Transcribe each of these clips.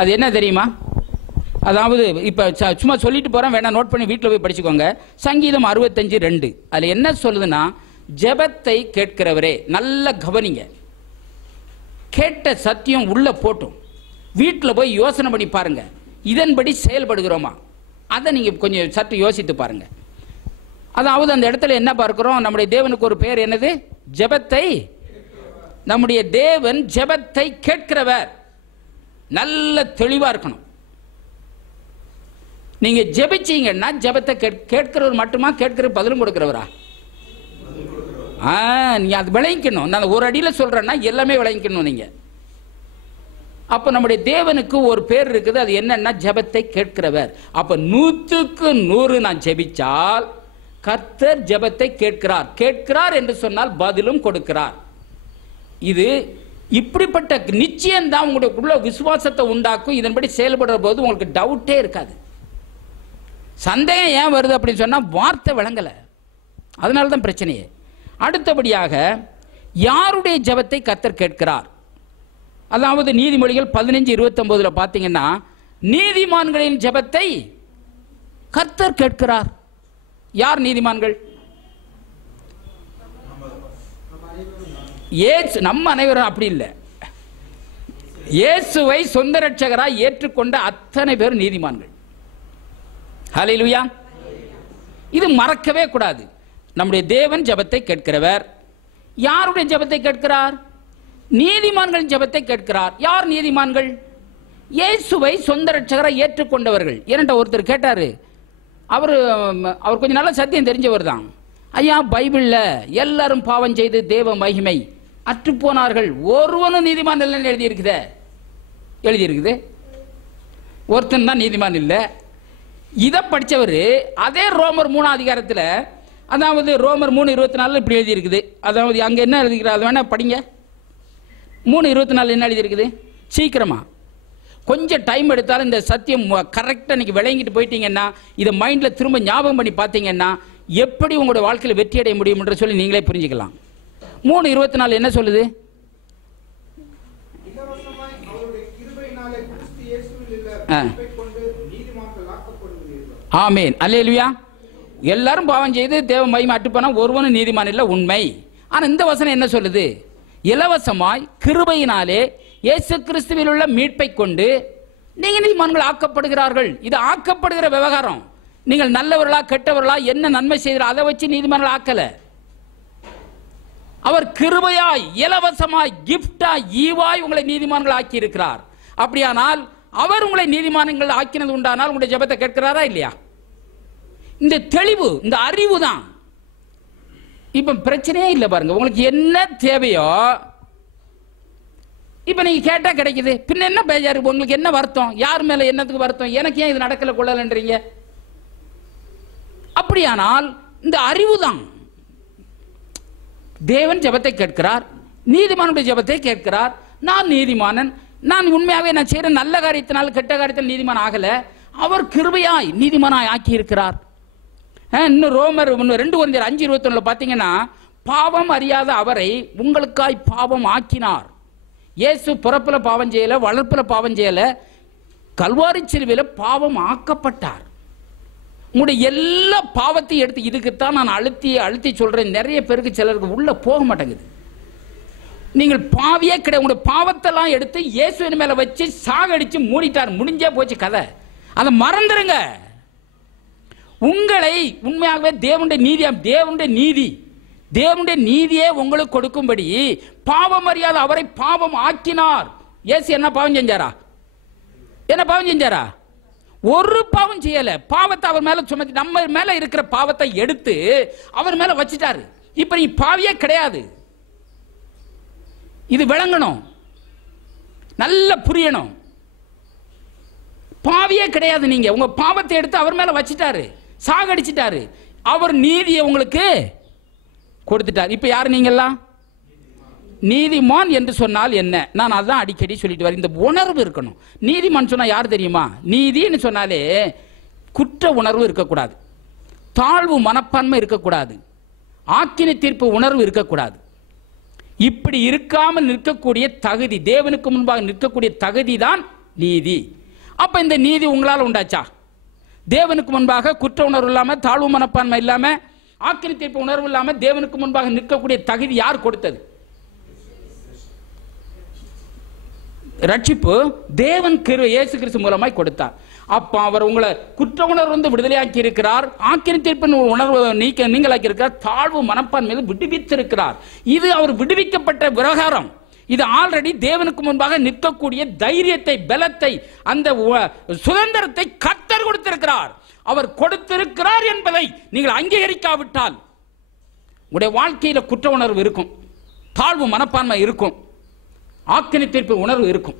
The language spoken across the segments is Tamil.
அது என்ன தெரியுமா? அதாவது இப்போ சும்மா சொல்லிட்டு போகிறேன், வேணா நோட் பண்ணி வீட்டில் போய் படிச்சுக்கோங்க. சங்கீதம் 65:2 அதில் என்ன சொல்லுதுன்னா, ஜெபத்தை கேட்கிறவரே. நல்ல கவனிங்க, கேட்ட சத்தியம் உள்ள போட்டும் வீட்டில் போய் யோசனை பண்ணி பாருங்க, இதன்படி செயல்படுகிறோமா? அதை நீங்கள் கொஞ்சம் சற்று யோசித்து பாருங்க. அதாவது அந்த இடத்துல என்ன பார்க்கிறோம்? நம்முடைய தேவனுக்கு ஒரு பேர் என்னது? ஜெபத்தை. நம்முடைய தேவன் ஜெபத்தை கேட்கிறவர். நல்ல தெளிவா இருக்கணும். நீங்க ஜெபிச்சீங்கன்னா ஜெபத்தை கேட்கிறவர் மட்டுமா, கேட்கிற பதிலும் கொடுக்கிறவரா? நீங்க அது விளங்கிக்கணும். நான் ஒரு அடியில சொல்றேன்னா எல்லாமே விளங்கிக்கணும் நீங்க. அப்ப நம்முடைய தேவனுக்கு ஒரு பேர் இருக்குது, அது என்னன்னா ஜெபத்தை கேட்கிறவர். அப்ப 100க்கு 100 நான் ஜெபிச்சால் கர்த்தர் ஜெபத்தை கேட்கிறார். கேட்கிறார் என்று சொன்னால் பதிலும் கொடுக்கிறார். இது இப்படிப்பட்ட நிச்சயம் தான் உங்களுடைய விசுவாசத்தை உண்டாக்கும். இதன்படி செயல்படுற போது உங்களுக்கு டவுட்டே இருக்காது. சந்தேகம் ஏன் வருது அப்படின்னு சொன்னா வார்த்தை விளங்கல, அதனால தான் பிரச்சனையே. அடுத்தபடியாக யாருடைய ஜெபத்தை கர்த்தர் கேட்கிறார்? அதாவது நீதிமொழிகள் 15:29 பார்த்தீங்கன்னா, நீதிமான்களின் ஜெபத்தை கர்த்தர் கேட்கிறார். யார் நீதிமான்கள்? நம்ம அனைவரும் அப்படி இல்லை. இயேசுவை சொந்த ரட்சகராய் ஏற்றுக்கொண்ட அத்தனை பேர் நீதிமான்கள். ஹல்லேலூயா. இது மறக்கவே கூடாது. நம்முடைய தேவன் ஜெபத்தை கேட்கிறவர். யாருடைய ஜெபத்தை கேட்கிறார்? நீதிமான்களின் ஜெபத்தை கேட்கிறார். யார் நீதிமான்கள்? இயேசுவை சொந்த ரட்சகராய் ஏற்றுக்கொண்டவர்கள். ஏனென்ற ஒருத்தர் கேட்டாரு, அவர் கொஞ்சம் நல்ல சத்தியம் தெரிஞ்சவர் தான். ஐயா, பைபிள்ல எல்லாரும் பாவம் செய்து தேவ மகிமை அற்று போனார்கள், ஒருவனும் நீதிமான் இல்லைன்னு எழுதியிருக்குது. ஒருத்தன் தான் நீதிமான் இல்லை. இதை படித்தவர் அதே ரோமர் 3 அதிகாரத்தில், அதாவது ரோமர் 3:24 இப்படி எழுதியிருக்குது. அதாவது அங்கே என்ன எழுதிக்கிறார், அது வேணா படிங்க. 3:24 என்ன எழுதியிருக்குது? சீக்கிரமா, கொஞ்சம் டைம் எடுத்தாலும் இந்த சத்தியம் கரெக்டாக இன்னைக்கு விளங்கிட்டு போயிட்டீங்கன்னா, இதை மைண்டில் திரும்ப ஞாபகம் பண்ணி பார்த்தீங்கன்னா எப்படி உங்களுடைய வாழ்க்கையில் வெற்றி அடைய முடியும் என்று சொல்லி நீங்களே புரிஞ்சுக்கலாம். 3:24 என்ன சொல்லுது? ஆமென், அல்லேலூயா. எல்லாரும் பாவம் செய்து தேவ மகிமை அற்றுப்போனா ஒருவனும் நீதிமான் இல்லை, உண்மை. ஆனால் இந்த வசனம் என்ன சொல்லுது? இலவசமாய் கிருபையினாலே இயேசு கிறிஸ்துவில் உள்ள மீட்பை கொண்டு நீங்கள் நீதிமான்கள் ஆக்கப்படுகிறார்கள். இது ஆக்கப்படுகிற விவகாரம். நீங்கள் நல்லவர்களா கெட்டவர்களா என்ன நன்மை செய்கிறார் அதை வச்சு நீதிமான்கள் ஆக்கல. அவர் கிருபையாய் இலவசமாய் கிஃப்டாய் ஈவாய் உங்களை நீதிமான்கள் ஆக்கி இருக்கிறார். அப்படியானால் அவர் உங்களை நீதிமான்கள் ஆக்கினது உண்டானால் உங்களுடைய ஜெபத்தை கேட்கிறாரா இல்லையா? இந்த தெளிவு, இந்த அறிவு தான். இப்ப பிரச்சனையே இல்லை பாருங்க. உங்களுக்கு என்ன தேவையோ இப்ப நீங்க கேட்டா கிடைக்குது. பின்ன என்ன பேஜாரு? உங்களுக்கு என்ன வருத்தம்? யார் மேல என்னத்துக்கு வருத்தம்? எனக்கு ஏன் இது நடக்கல கொள்ளலன்றீங்க? அப்படியானால் இந்த அறிவு தான். தேவன் ஜெபத்தை கேட்கிறார், நீதிமானுடைய ஜெபத்தை கேட்கிறார். நான் நீதிமானன், நான் உண்மையாகவே நான் செய்யற நல்ல காரியத்தினால் கெட்ட காரியத்தில் நீதிமான் ஆகல, அவர் கிருபையாய் நீதிமானாய் ஆக்கி இருக்கிறார். இன்னும் ரோமர் 2 Corinthians 5:21 பார்த்தீங்கன்னா, பாவம் அறியாத அவரை உங்களுக்காய் பாவம் ஆக்கினார். இயேசு பிறப்புல பாவம் செய்யல, வளர்ப்புல பாவம் செய்யல, கல்வாரி சிலுவையில் பாவம் ஆக்கப்பட்டார். உங்களுடைய எல்லா பாவத்தையும் எடுத்து, இதுக்குத்தான் நான் அழுத்தி சொல்றேன். நிறைய பேருக்கு சிலருக்கு உள்ள போக மாட்டேங்குது. நீங்கள் பாவியே கிடையாது. உங்களுடைய பாவத்தெல்லாம் எடுத்து இயேசுவின் மேல வச்சு சாகடிச்சு மூடிட்டார். முடிஞ்சே போச்சு கதை. அதை மறந்துருங்க. உங்களை உண்மையாகவே தேவனுடைய நீதியே உங்களுக்கு கொடுக்கும்படி பாவம் அறியாத அவரை பாவம் ஆக்கினார். இயேசு என்ன பாவம் செஞ்சாரா? ஒரு பாவம் செய்யல. பாவத்தை அவர் மேல சுமத்தி, நம்ம மேல இருக்கிற பாவத்தை எடுத்து அவர் மேல வச்சிட்டாரு. இப்ப நீ பாவியே கிடையாது. இது விளங்கணும், நல்ல புரியணும். பாவியே கிடையாது. நீங்க உங்க பாவத்தை எடுத்து அவர் மேல வச்சிட்டாரு, சாகடிச்சிட்டாரு. அவர் நீதியை உங்களுக்கு கொடுத்துட்டார். இப்ப யாரு நீங்கெல்லாம்? நீதிமான் என்று சொன்னால் என்ன? நான் அதான் அடிக்கடி சொல்லிட்டு வரேன். இந்த உணர்வு இருக்கணும். நீதிமான் சொன்னா யார் தெரியுமா? நீதினு சொன்னாலே குற்ற உணர்வு இருக்கக்கூடாது, தாழ்வு மனப்பான்மை இருக்கக்கூடாது, ஆக்கினை தீர்ப்பு உணர்வு இருக்கக்கூடாது. இப்படி இருக்காமல் நிற்கக்கூடிய தகுதி, தேவனுக்கு முன்பாக நிற்கக்கூடிய தகுதி தான் நீதி. அப்ப இந்த நீதி உங்களால் உண்டாச்சா? தேவனுக்கு முன்பாக குற்ற உணர்வு இல்லாம, தாழ்வு மனப்பான்மை இல்லாம, ஆக்கினை தீர்ப்பு உணர்வு இல்லாம தேவனுக்கு முன்பாக நிற்கக்கூடிய தகுதி யார் கொடுத்தது? ரட்சிப்பு தேவன் இயேசு கிறிஸ்து மூலமாய் கொடுத்தார். அப்ப அவர் உங்களை குற்ற உணர்வு விடுதலையாக்கி இருக்கிறார், ஆக்கினை தீர்ப்பின் உணர்வு நீங்களாக்கி இருக்கிறார், தாழ்வு மனப்பான்மையில் விடுவித்திருக்கிறார். இது அவர் விடுவிக்கப்பட்ட விவகாரம். இது ஆல்ரெடி தேவனுக்கு முன்பாக நிற்கக்கூடிய தைரியத்தை, பலத்தை, அந்த சுதந்திரத்தை கர்த்தர் கொடுத்திருக்கிறார். அவர் கொடுத்திருக்கிறார் என்பதை நீங்கள் அங்கீகரிக்காவிட்டால் உங்களுடைய வாழ்க்கையில குற்ற உணர்வு இருக்கும், தாழ்வு மனப்பான்மை இருக்கும், ஆக்கினை தீர்ப்பு உணர்வு இருக்கும்.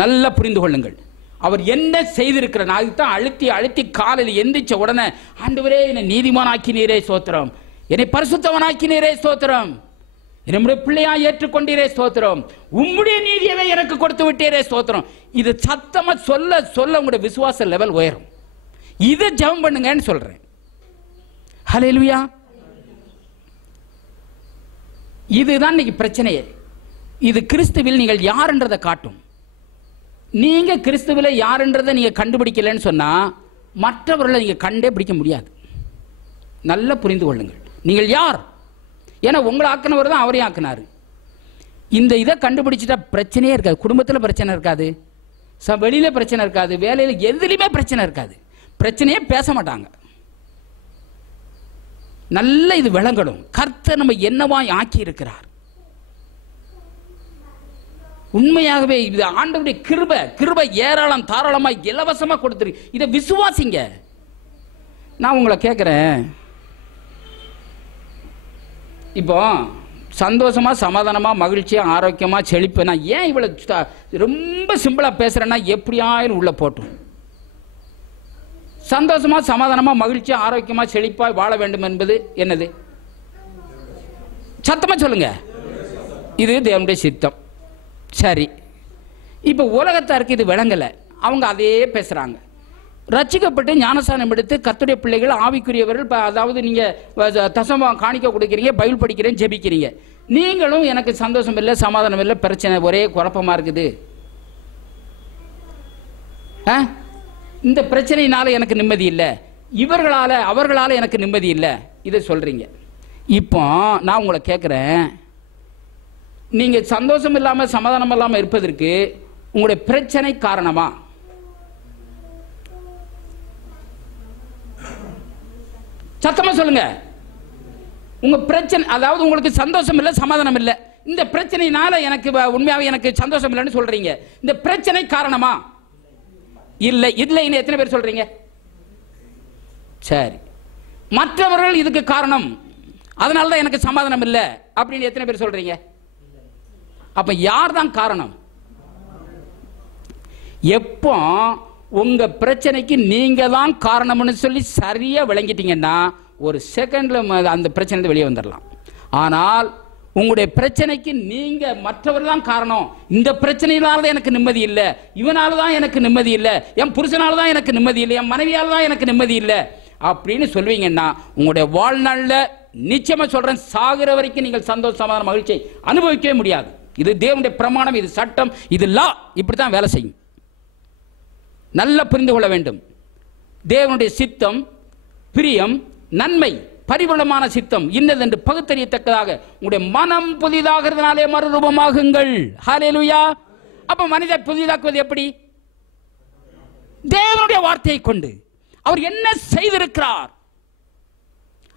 நல்லா புரிந்து கொள்ளுங்கள். அவர் என்ன செய்திருக்கிறார்? அதுதான் அழுத்தி அழுத்தி காலையில் எந்திரிச்ச உடனே, ஆண்டவரே என்னை நீதிமான் ஆக்கினீரே ஸ்தோத்திரம், என்னை பரிசுத்தவனாக்கினீரே ஸ்தோத்திரம், என்னுடைய பிள்ளையா ஏற்றுக்கொண்டீரே ஸ்தோத்திரம், உம்முடைய நீதியவே எனக்கு கொடுத்து விட்டீரே ஸ்தோத்திரம். இது சத்தமா சொல்ல சொல்ல உங்களுடைய விசுவாச லெவல் உயரும். இதை ஜெபம் பண்ணுங்கன்னு சொல்றேன். ஹல்லேலூயா. இதுதான் இன்னைக்கு பிரச்சனையே. இது கிறிஸ்துவில் நீங்கள் யார் என்றதை காட்டும். நீங்க கிறிஸ்துவில யார் என்றதை நீங்க கண்டுபிடிக்கலன்னு சொன்னா மற்றவர்களை நீங்க கண்டே பிடிக்க முடியாது. நல்லா புரிந்து கொள்ளுங்கள். நீங்கள் யார்? ஏன்னா உங்களை ஆக்கினவர் தான் அவரையும் ஆக்கினாரு. இந்த இதை கண்டுபிடிச்சிட்டா பிரச்சனையே இருக்காது. குடும்பத்தில் பிரச்சனை இருக்காது, வெளியில பிரச்சனை இருக்காது, வேலையில் எதுலையுமே பிரச்சனை இருக்காது. பிரச்சனையே பேச மாட்டாங்க. நல்ல இது விளங்கணும். கர்த்தர் நம்ம என்னவாய் ஆக்கி இருக்கிறார். உண்மையாகவே இது ஆண்டவருடைய கிருபை. கிருபை ஏராளம் தாராளமாய் இலவசமா கொடுத்துருக்கு. இதை விசுவாசிங்க. நான் உங்களை கேட்கிறேன், இப்போ சந்தோஷமா, சமாதானமா, மகிழ்ச்சியா, ஆரோக்கியமா, செழிப்பு, நான் ஏன் இவ்வளவு ரொம்ப சிம்பிளா பேசுறேன்னா எப்படியாயிரும் உள்ள போட்டும். சந்தோஷமா, சமாதானமா, மகிழ்ச்சியா, ஆரோக்கியமா, செழிப்பாய் வாழ வேண்டும் என்பது என்னது? சத்தமா சொல்லுங்க. இது தேவனுடைய சித்தம். சரி, இப்ப உலகத்தாருக்கு இது விளங்கல, அவங்க அதே பேசுறாங்க. ரட்சிக்கப்பட்டு ஞானஸ்நானம் எடுத்து கர்த்தருடைய பிள்ளைகள், ஆவிக்குரியவர்கள், அதாவது நீங்க தசம காணிக்க கொடுக்கிறீங்க, பைபிள் படிக்கிறீங்க, ஜெபிக்கிறீங்க. நீங்களும் எனக்கு சந்தோஷம் இல்லை, சமாதானம் இல்லை, பிரச்சனை, ஒரே குழப்பமா இருக்குது, இந்த பிரச்சனையினால எனக்கு நிம்மதி இல்லை, இவர்களால அவர்களால எனக்கு நிம்மதி இல்லை, இதை சொல்றீங்க. இப்போ நான் உங்களை கேட்கிறேன், நீங்க சந்தோஷம் இல்லாம சமாதானம் இல்லாம இருப்பதற்கு உங்களுடைய பிரச்சனை காரணமா? சத்தமா சொல்லுங்க. உங்க பிரச்சனை, அதாவது உங்களுக்கு சந்தோஷம் இல்லை, சமாதானம் இல்லை, இந்த பிரச்சனையினால எனக்கு உண்மையாவே எனக்கு சந்தோஷம் இல்லைன்னு சொல்றீங்க. இந்த பிரச்சனை காரணமா? இல்லை. இல்லைன்னு எத்தனை பேர் சொல்றீங்க? சரி, மற்றவர்கள் இதுக்கு காரணம், அதனாலதான் எனக்கு சமாதானம் இல்லை அப்படின்னு எத்தனை பேர் சொல்றீங்க? அப்ப யார் தான் காரணம்? எப்போ உங்க பிரச்சனைக்கு நீங்க தான் காரணம்னு சொல்லி சரியா விளங்கிட்டீங்கன்னா ஒரு செகண்ட்ல அந்த பிரச்சனை வெளியே வந்துடலாம். ஆனால் உங்களுடைய பிரச்சனைக்கு நீங்க மற்றவர் தான் காரணம், இந்த பிரச்சனையினால தான் எனக்கு நிம்மதி இல்லை, இவனால தான் எனக்கு நிம்மதி இல்லை, என் புருஷனால தான் எனக்கு நிம்மதி இல்லை, என் மனைவியால தான் எனக்கு நிம்மதி இல்லை அப்படின்னு சொல்வீங்கன்னா உங்களுடைய வாழ்நாள்ல நிச்சயமா சொல்றேன், சாகிற வரைக்கும் நீங்கள் சந்தோஷ, சமாதான, மகிழ்ச்சியை அனுபவிக்கவே முடியாது. இது தேவனுடைய பிரமாணம், இது சட்டம், இது லா. இப்படித்தான் வேலை செய்யும். நல்லா புரிந்து கொள்ள வேண்டும். தேவனுடைய சித்தம், பிரியம், நன்மை, பரிபூரணமான சித்தம் இன்னதென்று பகுத்தறியத்தக்கதாக உங்களுடைய மனம் புதிதாகிறதுனாலே மறுரூபமாகுங்கள். ஹல்லேலூயா. அப்ப மனிதர் புதிதாக்குவது எப்படி? தேவனுடைய வார்த்தையை கொண்டு. அவர் என்ன செய்திருக்கிறார்,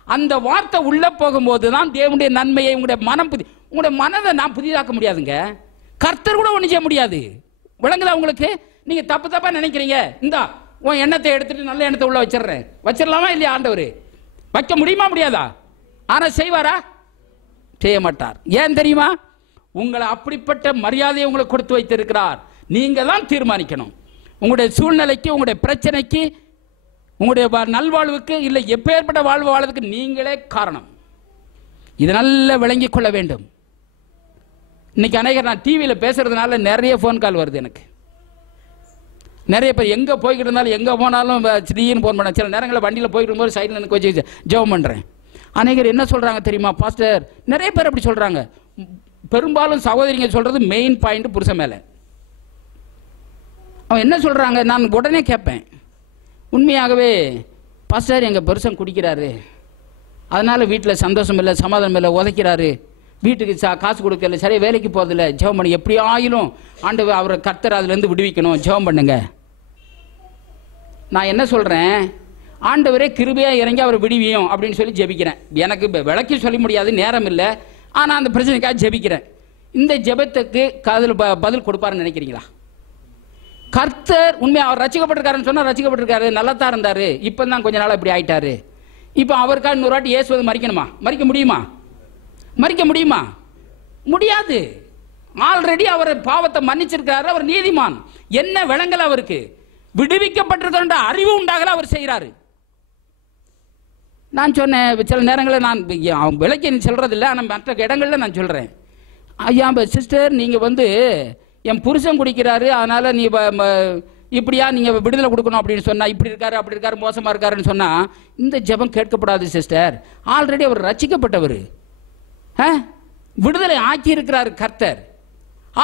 அந்த வார்த்தை உள்ள போகும்போது தான் தேவனுடைய நன்மையை உங்களுடைய மனம் உங்களுடைய மனதை நான் புதிதாக்க முடியாதுங்க. கர்த்தர் கூட ஒண்ணு செய்ய முடியாது. விளங்குதா உங்களுக்கு? நீங்க தப்பு தப்பா நினைக்கிறீங்க. இந்தா உன் எண்ணத்தை எடுத்துட்டு நல்ல எண்ணத்தை உள்ள வச்சிடறேன், வச்சிடலாமா இல்லையா? ஆண்டவர் வைக்க முடியுமா? முடியாதா? ஆனா செய்வாரா? செய்ய மாட்டார். ஏன் தெரியுமா? உங்களை அப்படிப்பட்ட மரியாதையை உங்களுக்கு கொடுத்து வைத்திருக்கிறார். நீங்க தான் தீர்மானிக்கணும். உங்களுடைய சூழ்நிலைக்கு, உங்களுடைய பிரச்சனைக்கு, உங்களுடைய நல்வாழ்வுக்கு, இல்லை எப்பேற்பட்ட வாழ்வு வாழ்வதற்கு நீங்களே காரணம். இது நல்ல விளங்கிக் கொள்ள வேண்டும். இன்னைக்கு அநேகர், நான் டிவியில் பேசுறதுனால நிறைய ஃபோன் கால் வருது எனக்கு. நிறைய பேர் எங்கே போய்கிட்டு இருந்தாலும், எங்கே போனாலும் திடீர்னு ஃபோன் பண்ண. சில நேரங்களில் வண்டியில் போய்கிட்டு இருக்கும்போது சைடில் எனக்கு வச்சு ஜெபம் பண்ணுறேன். அநேகர் என்ன சொல்கிறாங்க தெரியுமா பாஸ்டர்? நிறைய பேர் அப்படி சொல்கிறாங்க. பெரும்பாலும் சகோதரிங்க சொல்கிறது மெயின் பாயிண்ட் புருஷன் மேலே. அவன் என்ன சொல்கிறாங்க, நான் உடனே கேட்பேன், உண்மையாகவே பாஸ்டர் எங்கள் பெருசன் குடிக்கிறாரு, அதனால் வீட்டில் சந்தோஷம் இல்லை, சமாதானம் இல்லை, உதைக்கிறாரு, வீட்டுக்கு காசு கொடுக்கல, சரியாக வேலைக்கு போகிறதில்ல, ஜெபம் பண்ணி எப்படி ஆயிலும் ஆண்டவர் அவரை கர்த்தர் அதுலேருந்து விடுவிக்கணும், ஜெபம் பண்ணுங்க. நான் என்ன சொல்கிறேன், ஆண்டவரே கிருபையாக இறங்கி அவரை விடுவியும் அப்படின்னு சொல்லி ஜெபிக்கிறேன். எனக்கு விளக்கி சொல்ல முடியாது, நேரம் இல்லை, ஆனால் அந்த பிரச்சனைக்காக ஜெபிக்கிறேன். இந்த ஜெபத்துக்கு பதில் கொடுப்பாருன்னு நினைக்கிறீங்களா? கர்த்தர் உண்மையாக அவர் ரசிக்கப்பட்டிருக்காருன்னு சொன்னால் ரசிக்கப்பட்டிருக்காரு, நல்லா தான் இருந்தார், இப்போ தான் கொஞ்ச நாள் இப்படி ஆயிட்டாரு, இப்போ அவருக்காக 100 வாட்டி இயேசுவை மறிக்கணுமா? மறிக்க முடியுமா? மறிக்க முடியுமா? முடியாது. ஆல்ரெடி அவர் பாவத்தை மன்னிச்சிருக்காரு, அவர் நீதிமான். என்ன விளங்கல அவருக்கு? விடுவிக்கப்பட்டிருக்கிற அறிவு உண்டாகல, அவர் செய்கிறாரு. நான் சொன்னேன், சில நேரங்களில் நான் விளக்கி சொல்றதில்லை, ஆனால் மற்ற இடங்களில் நான் சொல்கிறேன், ஐயா சிஸ்டர் நீங்கள் என் புருஷன் குடிக்கிறாரு, அதனால் நீ இப்படியா நீங்கள் விடுதலை கொடுக்கணும் அப்படின்னு சொன்னால், இப்படி இருக்காரு அப்படி இருக்காரு மோசமாக இருக்காருன்னு சொன்னால் இந்த ஜெபம் கேட்கப்படாது சிஸ்டர். ஆல்ரெடி அவர் ரட்சிக்கப்பட்டவர், விடுதலை ஆக்கி இருக்கிறார் கர்த்தர்.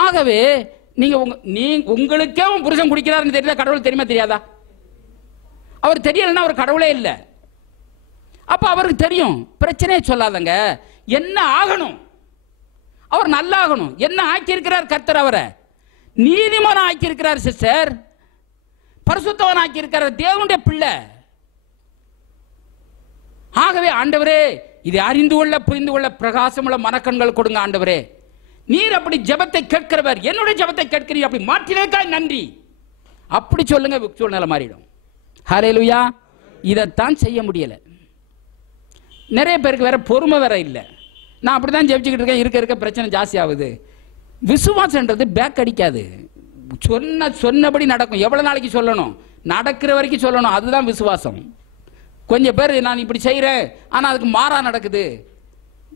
ஆகவே உங்களுக்கே உன் புருஷன் குடிக்கிறாருன்னு தெரியுதா? கடவுள் தெரியுமா தெரியாதா? அவர் தெரியலன்னா அவர் கடவுளே இல்லை. அப்ப அவருக்கு தெரியும். பிரச்சனையே சொல்லாதங்க, என்ன ஆகணும், அவர் நல்லா ஆகணும். என்ன ஆக்கி இருக்கிறார் கர்த்தர்? அவரை நீதிமான் ஆக்கி இருக்கிறார் சிஸ்டர், பரிசுத்தவன் ஆக்கி இருக்கிறார், தேவனுடைய பிள்ளை. ஆகவே ஆண்டவரே இதை அறிந்து கொள்ள புரிந்து கொள்ள பிரகாசமுள்ள மனக்கண்கள் கொடுங்க ஆண்டவரே. நீர் அப்படி ஜெபத்தை கேட்கிறவர், என்னுடைய ஜெபத்தை கேட்கிறீர், அப்படி மாற்றினேக்காய் நன்றி, அப்படி சொல்லுங்க, சூழ்நிலை மாறிடும். ஹல்லேலூயா. இதைத்தான் செய்ய முடியல. நிறைய பேருக்கு வேற பொறுமை வேற இல்லை. நான் அப்படிதான் ஜெபிச்சுக்கிட்டு இருக்கேன், இருக்க பிரச்சனை ஜாஸ்தி ஆகுது. விசுவாசன்றது பேக் அடிக்காது, சொன்னபடி நடக்கும். எவ்வளவு நாளைக்கு சொல்லணும்? நடக்கிற வரைக்கும் சொல்லணும், அதுதான் விசுவாசம். கொஞ்சம் பேர் நான் இப்படி செய்கிறேன் ஆனால் அதுக்கு மாறா நடக்குது,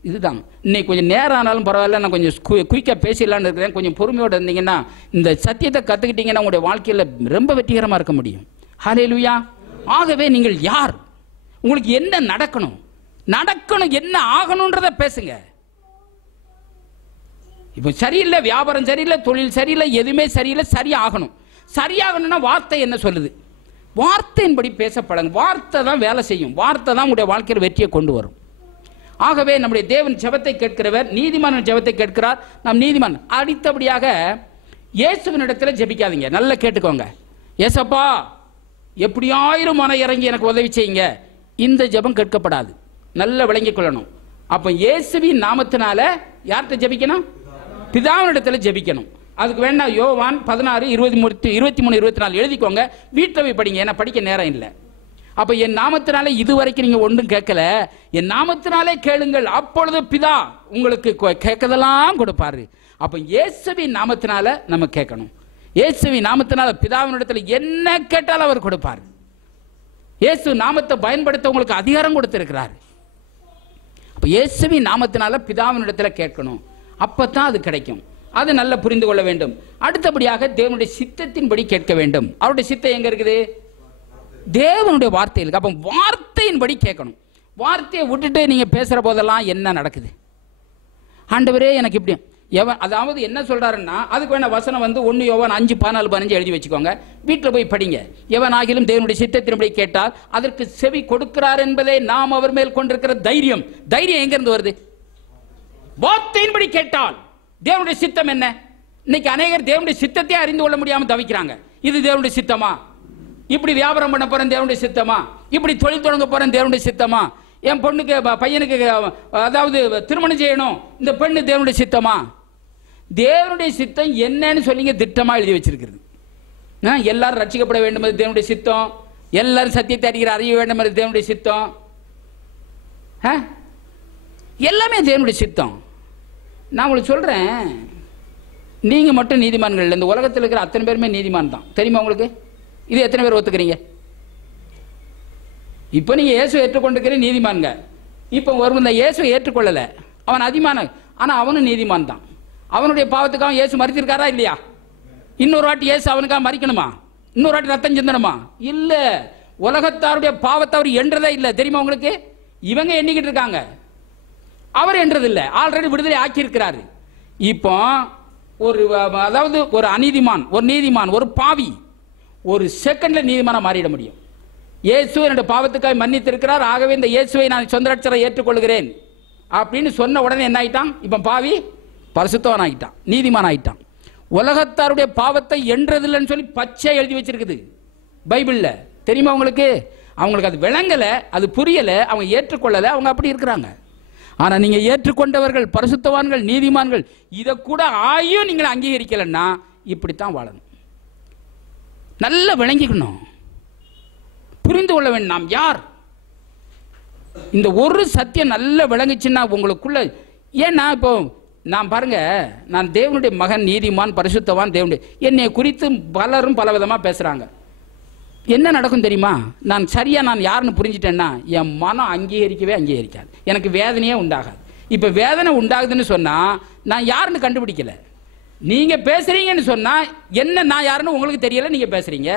இதுதான். இன்னைக்கு கொஞ்சம் நேரம் ஆனாலும் பரவாயில்ல, நான் கொஞ்சம் குயிக்காக பேசிடலான்னு இருக்கிறேன். கொஞ்சம் பொறுமையோடு இருந்தீங்கன்னா, இந்த சத்தியத்தை கற்றுக்கிட்டீங்கன்னா உங்களுடைய வாழ்க்கையில் ரொம்ப வெற்றிகரமாக இருக்க முடியும். ஹல்லேலூயா. ஆகவே நீங்கள் யார், உங்களுக்கு என்ன நடக்கணும், என்ன ஆகணுன்றத பேசுங்க. இப்போ சரியில்லை, வியாபாரம் சரியில்லை, தொழில் சரியில்லை, எதுவுமே சரியில்லை, சரியாகணும். சரியாகணும்னா வார்த்தை என்ன சொல்லுது? வார்த்தையின்படி பேச பழங்க. வார்த்தை தான் வேலை செய்யும், வார்த்தை தான் உங்களுடைய வாழ்க்கையில் வெற்றியை கொண்டு வரும். ஆகவே நம்முடைய தேவன் ஜெபத்தை கேட்கிறவர், நீதிமான ஜெபத்தை கேட்கிறார். நாம் நீதிமான். அடுத்தபடியாக இயேசுவின் இடத்துல ஜெபிக்காதீங்க. நல்லா கேட்டுக்கோங்க. ஏசப்பா எப்படியாயிரம் மன இறங்கி எனக்கு உதவி செய்யுங்க, இந்த ஜெபம் கேட்கப்படாது. நல்லா விளங்கிக் கொள்ளணும். அப்ப இயேசுவின் நாமத்தினால யார்கிட்ட ஜெபிக்கணும்? பிதாவின் இடத்துல ஜெபிக்கணும். அதுக்கு வேணா யோவான் 16:23-24 எழுதிக்கோங்க, வீட்டில் போய் படிங்க, ஏன்னா படிக்க நேரம் இல்லை. அப்ப என் நாமத்தினாலே இதுவரைக்கும் நீங்க ஒன்றும் கேட்கல, என் நாமத்தினாலே கேளுங்கள், அப்பொழுது பிதா உங்களுக்கு கேட்கதெல்லாம் கொடுப்பாரு. அப்ப இயேசுவின் நாமத்தினால நம்ம கேட்கணும். இயேசுவின் நாமத்தினால பிதாவினிடத்தில் என்ன கேட்டாலும் அவர் கொடுப்பார். இயேசு நாமத்தை பயன்படுத்த உங்களுக்கு அதிகாரம் கொடுத்திருக்கிறார். அப்ப இயேசுவின் நாமத்தினால பிதாவினிடத்தில் கேட்கணும், அப்பதான் அது கிடைக்கும். அது நல்லா புரிந்து கொள்ள வேண்டும். அடுத்தபடியாக தேவனுடைய சித்தத்தின்படி கேட்க வேண்டும். அவருடைய சித்தம் எங்க இருக்குது? தேவனுடைய வார்த்தையில். அப்ப வார்த்தையின்படி கேட்கணும். வார்த்தையை விட்டுட்டு நீங்க பேசுற போதெல்லாம் என்ன நடக்குது? ஆண்டவரே எனக்கு இப்படி அதாவது என்ன சொல்றாருன்னா, அதுக்கு வேணா வசனம் 1 யோவான் 5:14-15 எழுதி வச்சுக்கோங்க, வீட்டில் போய் படிங்க. எவன் ஆகிலும் தேவனுடைய சித்தத்தின்படி கேட்டால் அதற்கு செவி கொடுக்கிறார் என்பதே நாம் அவர் மேல் கொண்டிருக்கிற தைரியம். தைரியம் எங்க இருந்து வருது? வார்த்தையின்படி கேட்டால். தேவனுடைய சித்தம் என்ன? இன்னைக்கு அநேகர் தேவனுடைய சித்தத்தை அறிந்து கொள்ள முடியாம தவிக்கிறாங்க. இது தேவனுடைய சித்தமா? இப்படி வியாபாரம் பண்ண போறேன் தேவனுடைய சித்தமா? இப்படி தொழில் தொடங்க போறேன் தேவனுடைய சித்தமா? என் பொண்ணுக்கு பையனுக்கு அதாவது திருமணம் செய்யணும், இந்த பெண்ணு தேவனுடைய சித்தமா? தேவனுடைய சித்தம் என்னன்னு சொல்லி திட்டமா எழுதி வச்சிருக்கிறது. எல்லாரும் ரட்சிக்கப்பட வேண்டும் அது தேவனுடைய சித்தம், எல்லாரும் சத்தியத்தை அறிய வேண்டும் அது தேவனுடைய சித்தம், எல்லாமே தேவனுடைய சித்தம். நான் உங்களுக்கு சொல்றேன், நீங்க மட்டும் நீதிமான்கள் இல்லை, இந்த உலகத்தில் இருக்கிற அத்தனை பேருமே நீதிமான் தான். தெரியுமா உங்களுக்கு? இது எத்தனை பேர் ஒத்துக்கிறீங்க? இப்ப நீங்க இயேசு ஏற்றுக்கொண்டிருக்கிற நீதிமான்க. இப்ப ஒரு இந்த இயேசுவை ஏற்றுக்கொள்ளல, அவன் அதிமான, ஆனா அவனும் நீதிமான் தான். அவனுடைய பாவத்துக்காக இயேசு மரித்திருக்காரா இல்லையா? இன்னொரு வாட்டி இயேசு அவனுக்காக மரிக்கணுமா? இன்னொரு வாட்டி ரத்தம் சிந்தணுமா? இல்ல. உலகத்தாருடைய பாவத்தை அவர் என்றதே இல்லை. தெரியுமா உங்களுக்கு? இவங்க எண்ணிக்கிட்டு இருக்காங்க, அவர் என்றது இல்லை. ஆல்ரெடி விடுதலை ஆக்கி இருக்கிறாரு. இப்போ ஒரு அதாவது ஒரு அநீதிமான், ஒரு நீதிமான், ஒரு பாவி, ஒரு செகண்ட்ல நீதிமானா மாறிட முடியும். இயேசு என்னுடைய பாவத்துக்காக மன்னித்திருக்கிறார், ஆகவே இந்த இயேசுவை நான் சொந்த ரட்சகராக ஏற்றுக்கொள்கிறேன் அப்படின்னு சொன்ன உடனே என்ன ஆயிட்டான்? இப்ப பாவி பரிசுத்தவான் ஆகிட்டான், நீதிமான் ஆகிட்டான். உலகத்தாருடைய பாவத்தை என்றதில்லைன்னு சொல்லி பச்சை எழுதி வச்சிருக்குது பைபிள்ல. தெரியுமா உங்களுக்கு? அவங்களுக்கு அது விளங்கல, அது புரியல, அவங்க ஏற்றுக்கொள்ளல, அவங்க அப்படி இருக்கிறாங்க. ஆனா நீங்க ஏற்றுக்கொண்டவர்கள், பரிசுத்தவான்கள், நீதிமான்கள், இதை கூட ஆயும் நீங்கள் அங்கீகரிக்கலன்னா இப்படித்தான் வாழணும். நல்லா விளங்கிக்கணும், புரிந்து கொள்ள வேண்டும் நாம் யார். இந்த ஒரு சத்தியம் நல்லா விளங்குச்சுன்னா உங்களுக்குள்ள. ஏன்னா இப்போ நான் பாருங்க, நான் தேவனுடைய மகன், நீதிமான், பரிசுத்தவான், தேவனுடைய என்னை குறித்து பலரும் பல விதமா பேசுறாங்க. என்ன நடக்கும் தெரியுமா? நான் சரியா நான் யாருன்னு புரிஞ்சிட்டேன்னா என் மனம் அங்கீகரிக்காது, எனக்கு வேதனையே உண்டாகாது. இப்ப வேதனை உண்டாகுதுன்னு சொன்னா நான் யாருன்னு கண்டுபிடிக்கல. நீங்க பேசுறீங்கன்னு சொன்னா என்ன நான் யாருன்னு உங்களுக்கு தெரியல, நீங்க பேசுறீங்க.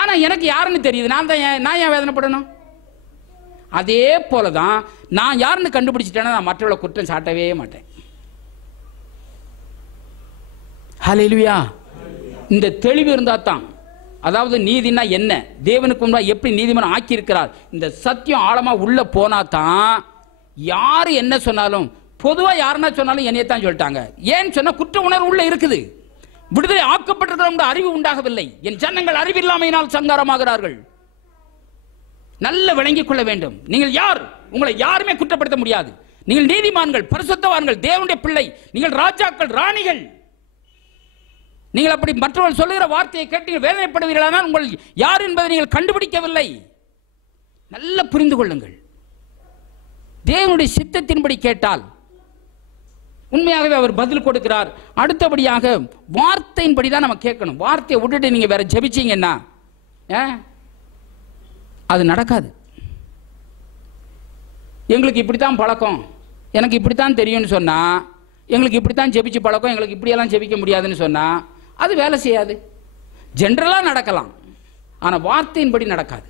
ஆனா எனக்கு யாருன்னு தெரியுது, நான் ஏன் வேதனைப்படணும்? அதே போலதான் நான் யாருன்னு கண்டுபிடிச்சிட்டேன்னா நான் மற்றவர்களை குற்றம் சாட்டவே மாட்டேன். ஹல்லேலூயா. இந்த தெளிவு இருந்தா தான், அதாவது நீதினா என்ன, தேவனுக்கு முன்பாக எப்படி நீதிமன்றம் ஆக்கி இருக்கிறார், இந்த சத்தியம் ஆழமா உள்ள போனா தான் யாரு என்ன சொன்னாலும், பொதுவா யாருன்னா சொன்னாலும் என்னையத்தான் சொல்லிட்டாங்க. ஏன்னு சொன்னா குற்ற உணர்வு உள்ள இருக்குது. விடுதலை ஆக்கப்பட்டிருக்கிற அறிவு உண்டாகவில்லை. என் ஜனங்கள் அறிவில்லாமையினால் சங்காரமாகிறார்கள். நல்ல விளங்கிக் கொள்ள வேண்டும். நீங்கள் யார்? உங்களை யாருமே குற்றப்படுத்த முடியாது. நீங்கள் நீதிமான்கள், பரிசுத்தவான்கள், தேவனுடைய பிள்ளை, நீங்கள் ராஜாக்கள், ராணிகள். நீங்கள் அப்படி மற்றவர்கள் சொல்லுகிற வார்த்தையை கேட்டு வேதனைப்படுவீர்களானால் உங்கள் யார் என்பதை நீங்கள் கண்டுபிடிக்கவில்லை. நல்ல புரிந்து கொள்ளுங்கள். தேவனுடைய சித்தத்தின்படி கேட்டால் உண்மையாகவே அவர் பதில் கொடுக்கிறார். அடுத்தபடியாக வார்த்தையின்படி தான் நம்ம கேட்கணும். வார்த்தையை விட்டுட்டு நீங்க வேற ஜெபிச்சீங்கன்னா அது நடக்காது. எங்களுக்கு இப்படித்தான் பழக்கம், எனக்கு இப்படித்தான் தெரியும்னு சொன்னா, எங்களுக்கு இப்படித்தான் ஜெபிச்சு பழக்கம், எங்களுக்கு இப்படியெல்லாம் ஜெபிக்க முடியாதுன்னு சொன்னா அது வேலை செய்யாது. ஜென்ரலா நடக்கலாம், ஆனா வார்த்தையின்படி நடக்காது.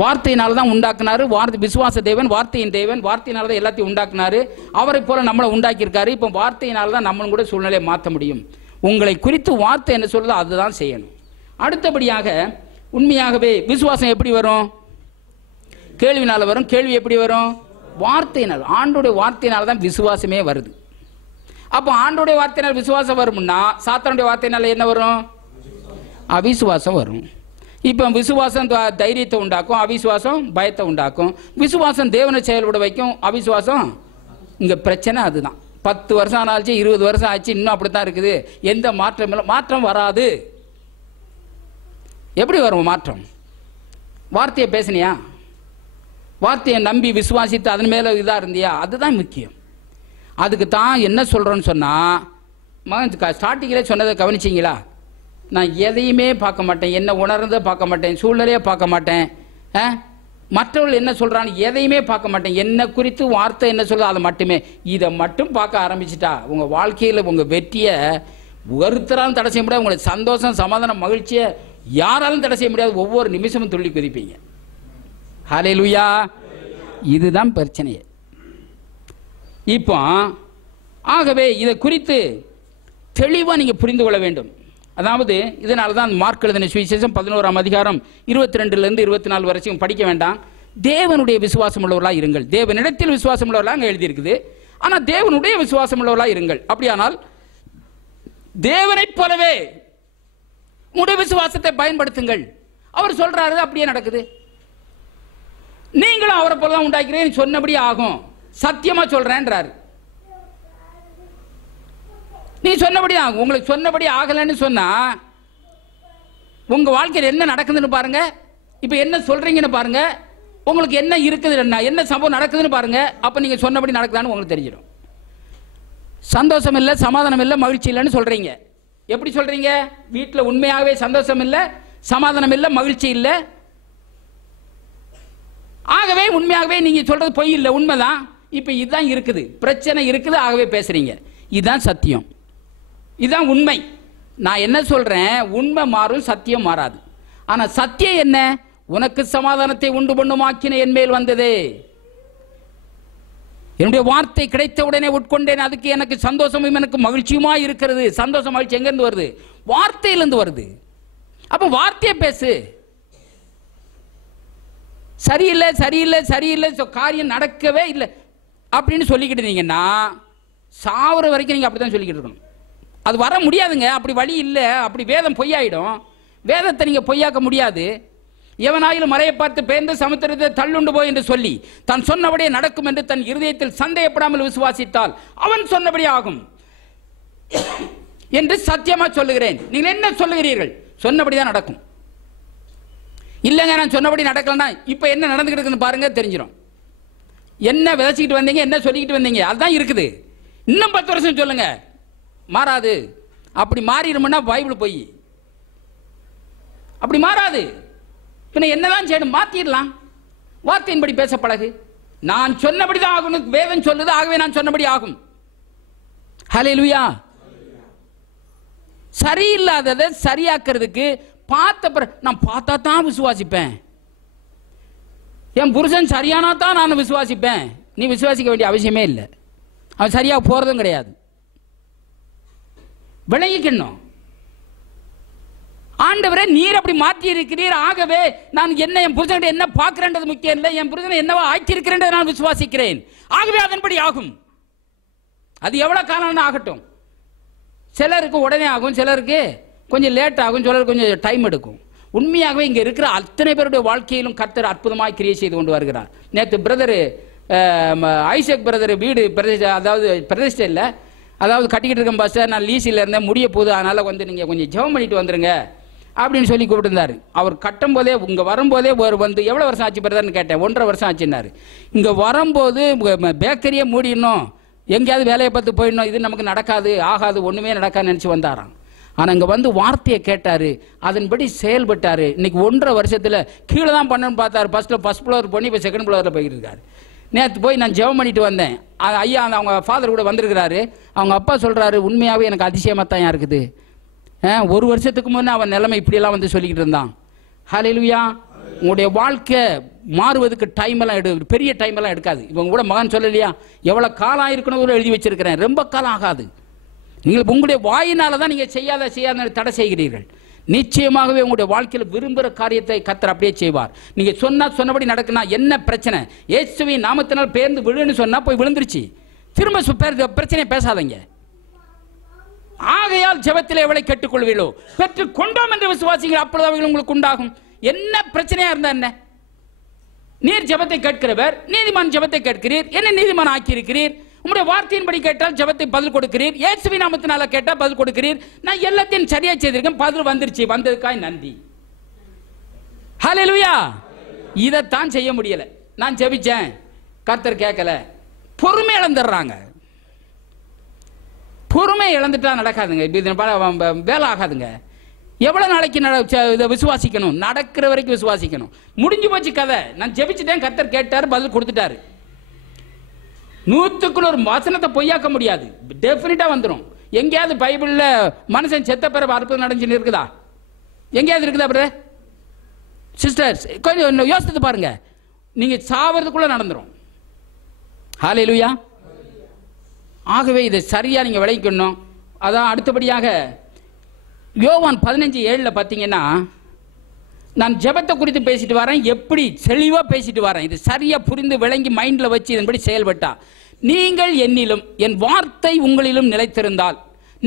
வார்த்தையினால தான் உண்டாக்குனாரு. விசுவாச தேவன், வார்த்தையின் தேவன், வார்த்தையினால தான் எல்லாத்தையும் உண்டாக்குனாரு. அவரை போல நம்மளை உண்டாக்கி இருக்காரு. இப்போ வார்த்தையினால தான் நம்மளும் கூட சூழ்நிலையை மாற்ற முடியும். உங்களை குறித்து வார்த்தை என்ன சொல்லுதோ அதுதான் செய்யணும். அடுத்தபடியாக உண்மையாகவே விசுவாசம் எப்படி வரும்? கேள்வினால வரும். கேள்வி எப்படி வரும்? வார்த்தையினால். ஆண்டோடைய வார்த்தையினால தான் விசுவாசமே வருது. அப்போ ஆண்டோடைய வார்த்தையினால் விசுவாசம் வரும்னா சாத்தானுடைய வார்த்தையினால என்ன வரும்? அவிசுவாசம் வரும். இப்போ விசுவாசம் தைரியத்தை உண்டாக்கும், அவிசுவாசம் பயத்தை உண்டாக்கும். விசுவாசம் தேவனை செயல்பட வைக்கும், அவிசுவாசம். இங்க பிரச்சனை அதுதான். 10 வருஷம் ஆனாச்சு, 20 வருஷம் ஆச்சு, இன்னும் அப்படித்தான் இருக்குது. எந்த மாற்றம் இல்லை. மாற்றம் வராது. எப்படி வரும் மாற்றம்? வார்த்தையை பேசினியா? வார்த்தையை நம்பி விசுவாசித்து அதன் மேல இதா இருந்தியா? அதுதான் முக்கியம். அதுக்கு தான் என்ன சொல்றோன்னு சொன்னா, ஸ்டார்டிங்கிலே சொன்னதை கவனிச்சிங்களா? நான் எதையுமே பார்க்க மாட்டேன், என்ன உணர்ந்ததை பார்க்க மாட்டேன், சூழ்நிலையை பார்க்க மாட்டேன், மற்றவர்கள் என்ன சொல்றான்னு எதையுமே பார்க்க மாட்டேன். என்ன குறித்து வார்த்தை என்ன சொல்றது அதை மட்டுமே, இதை மட்டும் பார்க்க ஆரம்பிச்சுட்டா உங்க வாழ்க்கையில் உங்க வெற்றியை ஒருத்தராலும் தடை செய்ய முடியாது. உங்களுக்கு சந்தோஷம், சமாதானம், மகிழ்ச்சியை யாராலும் தடை செய்ய முடியாது. ஒவ்வொரு நிமிஷமும் துள்ளி குதிப்பீங்க. ஹல்லேலூயா. இதுதான் பிரச்சனையே. இப்போ ஆகவே இதை குறித்து தெளிவா நீங்க புரிந்து கொள்ள வேண்டும். அதாவது இதனால தான் மார்க் எழுதின சுவிசேஷம் 11ஆம் அதிகாரம் 22லிருந்து 24 வரைக்கும் படிக்க வேண்டாம். தேவனுடைய விசுவாசம் உள்ளவர்களா இருங்கள். தேவனிடத்தில் விசுவாசம் உள்ளவர்களா அங்கே எழுதியிருக்குது. ஆனால் தேவனுடைய விசுவாசம் உள்ளவர்களா இருங்கள். அப்படியானால் தேவனைப் போலவே உங்களுடைய விசுவாசத்தை பயன்படுத்துங்கள். அவர் சொல்றாரு, அப்படியே நடக்குது. நீங்களும் அவரை போல தான் உண்டாக்கிறேன், சொன்னபடி ஆகும், சத்தியமா சொல்றேன்றாரு. நீ சொன்னபடி ஆகும். உங்களுக்கு சொன்னபடி ஆகலன்னு சொன்னா உங்க வாழ்க்கையில் என்ன நடக்குதுன்னு பாருங்க. இப்ப என்ன சொல்றீங்கன்னு பாருங்க. உங்களுக்கு என்ன இருக்குது, என்ன சம்பவம் நடக்குதுன்னு பாருங்க. அப்ப நீங்க சொன்னபடி நடக்குதான்னு உங்களுக்கு தெரிஞ்சிடும். சந்தோஷம் இல்லை, சமாதானம் இல்லை, மகிழ்ச்சி இல்லைன்னு சொல்றீங்க. எப்படி சொல்றீங்க? வீட்டில் உண்மையாகவே சந்தோஷம் இல்லை, சமாதானம் இல்லை, மகிழ்ச்சி இல்லை. ஆகவே உண்மையாகவே நீங்க சொல்றது பொய் இல்லை, உண்மைதான். இப்ப இதுதான் இருக்குது, பிரச்சனை இருக்குது, ஆகவே பேசுறீங்க. இதுதான் சத்தியம், இதுதான் உண்மை. நான் என்ன சொல்றேன், உண்மை மாறும், சத்தியம் மாறாது. ஆனா சத்தியம் என்ன? உனக்கு சமாதானத்தை உண்டு பண்ணும் ஆக்கினை என் மேல் வந்ததே. என்னுடைய வார்த்தை கிடைத்த உடனே உட்கொண்டேன், அதுக்கு எனக்கு சந்தோஷமும் எனக்கு மகிழ்ச்சியுமா இருக்கிறது. சந்தோஷம் மகிழ்ச்சி எங்கிருந்து வருது? வார்த்தையிலிருந்து வருது. அப்ப வார்த்தையை பேசு. சரியில்லை சரியில்லை சரியில்லை, காரியம் நடக்கவே இல்லை அப்படின்னு சொல்லிக்கிட்டு இருந்தீங்கன்னா சாவுற வரைக்கும் நீங்க அப்படித்தான் சொல்லிக்கிட்டு இருக்கணும். அது வர முடியாதுங்க, அப்படி வழி இல்லை. அப்படி வேதம் பொய்யாயிடும். வேதத்தை நீங்க பொய்யாக்க முடியாது. எவனாயிலும் மலையை பார்த்து பெயர்ந்து சமுத்திரத்தை தள்ளுண்டு போய் என்று சொல்லி தான் சொன்னபடியே நடக்கும் என்று தன் இருதயத்தில் சந்தேகப்படாமல் விசுவாசித்தால் அவன் சொன்னபடி ஆகும் என்று சத்தியமா சொல்லுகிறேன். நீங்கள் என்ன சொல்லுகிறீர்கள்? சொன்னபடிதான் நடக்கும். இல்லைங்க நான் சொன்னபடி நடக்கலன்னா இப்ப என்ன நடந்துகிட்டு இருக்குன்னு பாருங்க, தெரிஞ்சிடும். என்ன விதைச்சிக்கிட்டு வந்தீங்க, என்ன சொல்லிக்கிட்டு வந்தீங்க, அதுதான் இருக்குது. இன்னும் 10 வருஷம் சொல்லுங்க, மாறாது. அப்படி மாறிடும்னா பைபிள் போய் அப்படி மாறாது. பின்ன என்னதான் செய்யணும்? மாத்திடலாம். வார்த்தையின்படி பேச பழகு. நான் சொன்னபடிதான் ஆகணும், வேதம் சொல்லுது, ஆகவே நான் சொன்னபடி ஆகும். ஹல்லேலூயா. சரியில்லாததை சரியாக்குறதுக்கு நான் பார்த்தா தான் விசுவாசிப்பேன். என் புருஷன் சரியானா தான் நான் விசுவாசிப்பேன். நீ விசுவாசிக்க வேண்டிய அவசியமே இல்லை. அவன் சரியா போறதும் கிடையாது. விளங்கிக்கணும். ஆண்டவரே நீர் அப்படி மாற்றி இருக்கிறீர், ஆகவே நான் என்ன என் புருஷன் என்ன பார்க்கிறேன்றது முக்கியம் இல்லை, என் புருஷனை என்னவா ஆக்கி இருக்கிறேன் நான் விசுவாசிக்கிறேன், ஆகவே அதன்படி ஆகும். அது எவ்வளவு காலம் ஆகட்டும். சிலருக்கு உடனே ஆகும், சிலருக்கு கொஞ்சம் லேட் ஆகும், சிலருக்கு கொஞ்சம் டைம் எடுக்கும். உண்மையாகவே இங்க இருக்கிற அத்தனை பேருடைய வாழ்க்கையிலும் கர்த்தர் அற்புதமாய் கிரியை செய்து கொண்டு வருகிறார். நேற்று பிரதர் ஐசக் பிரதர் வீடு பிரதிஷ்டை இல்லை, அதாவது கட்டிக்கிட்டு இருக்கேன் பாஸ்டர், நான் லீஸில் இருந்தேன், முடிய போகுது, அதனால வந்து நீங்க கொஞ்சம் ஜெபம் பண்ணிட்டு வந்துருங்க அப்படின்னு சொல்லி கூப்பிட்டுருந்தாரு. அவர் கட்டும் போதே இங்க வரும்போதே வந்து எவ்வளவு வருஷம் ஆச்சு பிரதர்னு கேட்டேன். 1.5 வருஷம் ஆச்சுன்னாரு. இங்க வரும்போது பேக்கரியே மூடிடணும், எங்கேயாவது வேலையை பார்த்து போயிடணும், இது நமக்கு நடக்காது, ஆகாது, ஒண்ணுமே நடக்காதுன்னு நினைச்சு வந்தாராம். ஆனா இங்க வந்து வார்த்தையை கேட்டாரு, அதன்படி செயல்பட்டாரு. இன்னைக்கு 1.5 வருஷத்துல கீழே தான் பண்ணணும்னு பார்த்தாரு. ஃபர்ஸ்ட் ஃப்ளோர் பண்ணி இப்போ செகண்ட் ஃப்ளோர்ல போயிட்டு இருக்காரு. நேற்று போய் நான் ஜெபம் பண்ணிட்டு வந்தேன். ஐயா அவங்க ஃபாதர் கூட வந்திருக்கிறாரு. அவங்க அப்பா சொல்றாரு, உண்மையாவே எனக்கு அதிசயமா தான் இருக்குது. 1 வருஷத்துக்கு முன்னே அவன் நிலைமை இப்படியெல்லாம் வந்து சொல்லிக்கிட்டு இருந்தான். ஹல்லேலூயா. உங்களுடைய வாழ்க்கை மாறுவதுக்கு டைம் எல்லாம் பெரிய டைம் எல்லாம் எடுக்காது. இவங்க கூட மகன் சொல்லலையா, எவ்வளவு காலம் இருக்கணும் எழுதி வச்சிருக்கிறேன், ரொம்ப காலம் ஆகாது. நீங்கள் உங்களுடைய வாயினால தான் நீங்க செய்யாத தடை செய்கிறீர்கள். நிச்சயமாகவே உங்களுடைய வாழ்க்கையில் விரும்புகிற காரியத்தை கர்த்தர் அப்படியே செய்வார். நீங்க சொன்னபடி நடக்குனா என்ன பிரச்சனை? இயேசுவின் நாமத்தினால் பேர்ந்து விழுன்னு சொன்னா போய் விழுந்துருச்சு. திரும்ப பிரச்சனையை பேசாதீங்க. ஆகையால் ஜெபத்திலே எவளை கேட்டுக்கொள்வீர்களோ பெற்றுக் கொண்டோம் என்று விசுவாசிங்கள், அப்பொழுது அவைகள் உங்களுக்கு உண்டாகும். என்ன பிரச்சனையா இருந்தா என்ன? நீர் ஜெபத்தை கேட்கிறவர், நீதிமான் ஜெபத்தை கேட்கிறீர், என்ன நீதிமான் ஆக்கி இருக்கிறீர். உங்களுடைய வார்த்தையின்படி கேட்டால் ஜெபத்தை பதில் கொடுக்கிறீர், இயேசுவின் நாமத்தினால கேட்டா பதில் கொடுக்கிறீர். நான் எல்லாத்தையும் சரியா செய்திருக்கேன், பதில் வந்துருச்சு, வந்ததுக்காய் நன்றி. ஹல்லேலூயா. இதைத்தான் செய்ய முடியல. நான் ஜெபிச்சேன், கர்த்தர் கேட்கல, பொறுமை இழந்துடுறாங்க. பொறுமை இழந்துட்டா நடக்காதுங்க, வேலை ஆகாதுங்க. எவ்வளவு நாளைக்கு இதை விசுவாசிக்கணும்? நடக்கிற வரைக்கும் விசுவாசிக்கணும். முடிஞ்சு போச்சு கதை. நான் ஜெபிச்சுட்டேன், கர்த்தர் கேட்டாரு, பதில் கொடுத்துட்டாரு. 100க்கு வசனத்தை பொய்யாக்க முடியாது, டெஃபினட்டா வந்துடும். எங்கேயாவது பைபிள்ல மனுஷன் செத்த பிறகு அற்புதம் நடந்துன்னு இருக்குதா? எங்கேயாவது இருக்குதா பிரதர் சிஸ்டர்ஸ்? கொஞ்சம் யோசித்து பாருங்க. நீங்க சாவறதுக்குள்ள நடந்துரும். ஹல்லேலூயா. ஆகவே இதை சரியா நீங்க விளைக்கணும். அதான் அடுத்தபடியாக யோவான் 15:7 பார்த்தீங்கன்னா, நான் ஜெபத்தை குறித்து பேசிட்டு வரேன், எப்படி தெளிவா பேசிட்டு வரேன். இது சரியா புரிந்து விளங்கி மைண்ட்ல வச்சு இதன்படி செயல்பட்டா, நீங்கள் என்னிலும் என் வார்த்தை உங்களிலும் நிலைத்திருந்தால்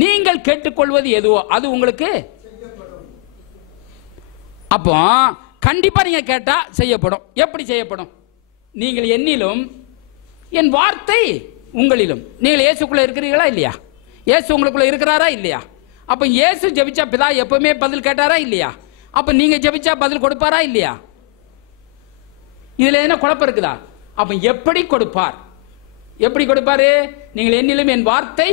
நீங்கள் கேட்டுக்கொள்வது எதுவோ அது உங்களுக்கு. அப்போ கண்டிப்பா நீங்க கேட்டா செய்யப்படும். எப்படி செய்யப்படும்? நீங்கள் என்னிலும் என் வார்த்தை உங்களிலும். நீங்கள் இயேசுக்குள்ள இருக்கிறீர்களா இல்லையா? இயேசு உங்களுக்குள்ள இருக்கிறாரா இல்லையா? அப்ப இயேசு ஜெபிச்சா பிதா எப்பவுமே பதில் கேட்டாரா இல்லையா? அப்ப நீங்க ஜெபிச்சா பதில் கொடுப்பாரா இல்லையா? இதுல என்ன குழப்பம் இருக்குதா? அப்ப எப்படி கொடுப்பார்? எப்படி கொடுப்பாரு? நீங்கள் என்னிலும் என் வார்த்தை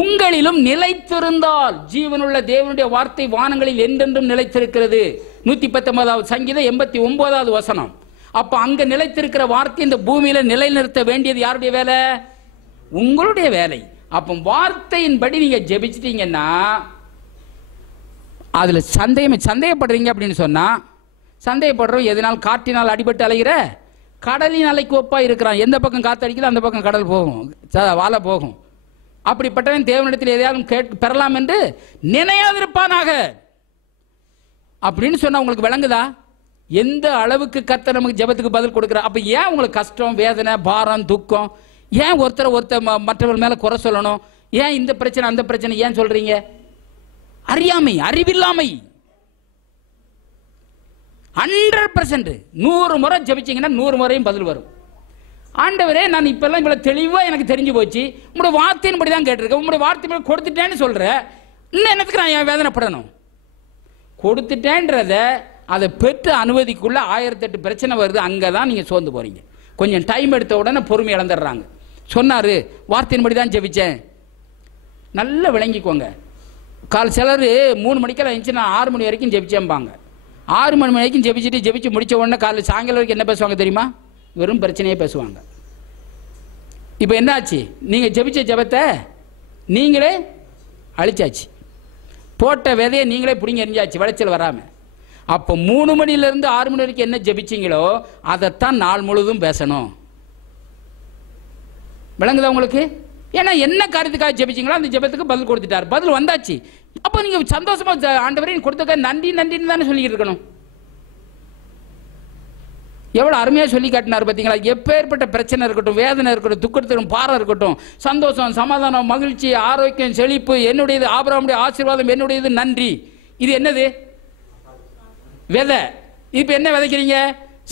உங்களிலும் நிலைத்திருந்தால். ஜீவனுள்ள தேவனுடைய வார்த்தை வானங்களில் என்றென்றும் நிலைத்திருக்கிறது. 119வது சங்கீதம் 89வது வசனம். அப்ப அங்க நிலைத்திருக்கிற வார்த்தை இந்த பூமியில நிலைநிறுத்த வேண்டியது யாருடைய வேலை? உங்களுடைய வேலை. அப்ப வார்த்தையின்படி நீங்க ஜெபிச்சிட்டீங்கன்னா, அதுல சந்தேகப்படுறீங்க அப்படின்னு சொன்னா, சந்தேகப்படுறோம் எதனால்? காற்றினால் அடிபட்டு அலைகிற கடலின் அலைக்கு ஒப்பா இருக்கிறான். எந்த பக்கம் காத்தடிக்குதோ அந்த பக்கம் கடல் போகும், வாழ போகும். அப்படிப்பட்டவன் தேவனிடத்தில் எதையாவது பெறலாம் என்று நினையாதிருப்பானாக அப்படின்னு சொன்னா உங்களுக்கு விளங்குதா? எந்த அளவுக்கு கர்த்தர் நமக்கு ஜெபத்துக்கு பதில் கொடுக்கிறார். அப்ப ஏன் உங்களுக்கு கஷ்டம், வேதனை, பாரம், துக்கம்? ஏன் ஒருத்தர் மற்றவர்கள் மேல குறை சொல்லணும்? ஏன் இந்த பிரச்சனை அந்த பிரச்சனை ஏன் சொல்றீங்க? அறியாமை, அறிவில்லாமை. 100% 100 முறை ஜெபிச்சீங்கன்னா 100 முறையும் பதில் வரும். ஆண்டவரே, நான் இப்பெல்லாம் இவ்வளவு தெளிவா எனக்கு தெரிஞ்சு போச்சு, உங்களுடைய வார்த்தையின்படி தான் கேட்டிருக்கேன், உங்களுடைய வார்த்தை கொடுத்துட்டேன்னு சொல்ற, இன்னும் என்னத்துக்கு நான் ஏன் வேதனைப்படணும்? கொடுத்துட்டேன்றத அதை பெற்று அனுமதிக்குள்ள 1008 பிரச்சனை வருது. அங்கதான் நீங்க சோர்ந்து போறீங்க. கொஞ்சம் டைம் எடுத்த உடனே பொறுமை இழந்துடுறாங்க. சொன்னாரு, வார்த்தையின்படி தான் ஜெபிச்சேன். நல்லா விளங்கிக்கோங்க. சிலர் 3 மணிக்கெல்லாம் இருந்துச்சு, நான் 6 மணி வரைக்கும் ஜெபிச்சேன்பாங்க. 6 மணி வரைக்கும் ஜெபிச்சு முடிச்ச உடனே காலையில் சாயங்காலம் வரைக்கும் என்ன பேசுவாங்க தெரியுமா? வெறும் பிரச்சனையே பேசுவாங்க. இப்போ என்ன ஆச்சு? நீங்க ஜெபிச்ச ஜெபத்தை நீங்களே அழிச்சாச்சு, போட்ட விதையை நீங்களே பிடிங்க எரிஞ்சாச்சு, விளைச்சல் வராம. அப்போ 3 மணிலிருந்து 6 மணி வரைக்கும் என்ன ஜெபிச்சிங்களோ அதைத்தான் நாள் முழுதும் பேசணும். விளங்குதா உங்களுக்கு? ஏன்னா என்ன காரியத்துக்காக ஜெபிச்சிங்களோ அந்த ஜெபத்துக்கு பதில் கொடுத்துட்டார், பதில் வந்தாச்சு. அப்போ நீங்க சந்தோஷமா ஆண்டவரே கொடுத்த நன்றி நன்றின்னு தானே சொல்லிக்கிட்டு இருக்கணும். எவ்வளவு அருமையா சொல்லி காட்டினார் பார்த்தீங்களா? எப்பேற்பட்ட பிரச்சனை இருக்கட்டும், வேதனை இருக்கட்டும், துக்கத்திலும் பாரம் இருக்கட்டும், சந்தோஷம், சமாதானம், மகிழ்ச்சி, ஆரோக்கியம், செழிப்பு என்னுடையது, ஆபிரகாமுடைய ஆசீர்வாதம் என்னுடையது, நன்றி. இது என்னது? விதை. இப்ப என்ன விதைக்கிறீங்க?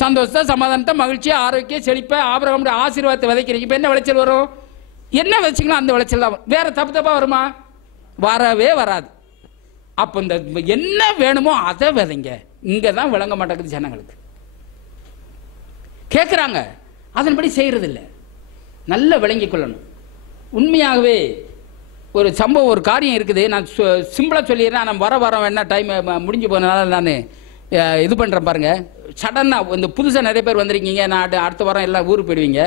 சந்தோஷத்தை, சமாதானத்தை, மகிழ்ச்சி, ஆரோக்கியம், செழிப்பை, ஆபிரகாமுடைய ஆசீர்வாதத்தை விதைக்கிறீங்க. இப்ப என்ன விளைச்சல் வரும்? என்ன விதைச்சிங்களோ அந்த விளைச்சல் தான். வேற தப்பு தப்பா வருமா? வரவே வராது. அப்ப இந்த என்ன வேணுமோ அதை விதைங்க. இங்கதான் விளங்க மாட்டேங்குது ஜனங்களுக்கு. கேட்குறாங்க, அதன்படி செய்யறது இல்லை. நல்ல விளங்கிக் கொள்ளணும். உண்மையாகவே ஒரு சம்பவம், ஒரு காரியம் இருக்குது. நான் சிம்பிளா சொல்லிடுறேன். நான் வர வேணா டைம் முடிஞ்சு போனதுனால நான் இது பண்றேன் பாருங்க. சடனா இந்த புதுசாக நிறைய பேர் வந்திருக்கீங்க, நான் அடுத்த வாரம் எல்லாம் ஊருக்கு போயிடுவீங்க.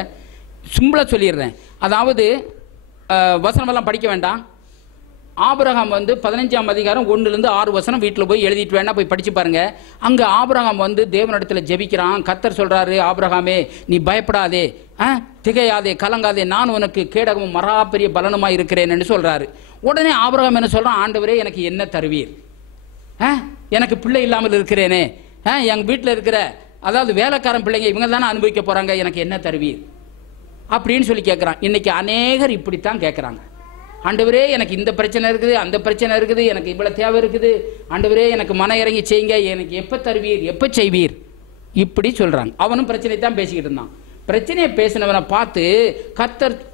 சிம்பிளா சொல்லிடுறேன். அதாவது வசனமெல்லாம் படிக்க வேண்டாம். ஆபிரகாம் 15ஆம் அதிகாரம் 1-6 வசனம் வீட்டில் போய் எழுதிட்டு வேணா போய் படிச்சு பாருங்க. அங்க ஆபிரகாம் தேவனிடத்தில் ஜெபிக்கிறான். கர்த்தர் சொல்றாரு, ஆபிரகாமே நீ பயப்படாதே, திகையாதே, கலங்காதே, நான் உனக்கு கேடகமும் மரா பெரிய பலனுமா இருக்கிறேன்னு சொல்றாரு. உடனே ஆபிரகாம் என்ன சொல்றான்? ஆண்டவரே, எனக்கு என்ன தருவீர்? எனக்கு பிள்ளை இல்லாமல் இருக்கிறேனே, எங்க வீட்டில் இருக்கிற அதாவது வேலைக்காரன் பிள்ளைங்க இவங்க தானே அனுபவிக்க போறாங்க, எனக்கு என்ன தருவீர் அப்படின்னு சொல்லி கேட்கிறான். இன்னைக்கு அநேகர் இப்படித்தான் கேட்கிறாங்க. ஆண்டவரே, எனக்கு இந்த பிரச்சனை இருக்குது, அந்த பிரச்சனை இருக்குது, எனக்கு இவ்வளவு தேவை இருக்குது, ஆண்டவரே எனக்கு மன இறங்கி செய்யுங்க, எனக்கு எப்ப தருவீர், எப்ப செய்வீர், இப்படி சொல்றாங்க. அவனும் பிரச்சனை தான் பேசிக்கிட்டு இருந்தான். பிரச்சனையை பேசினவனை பார்த்து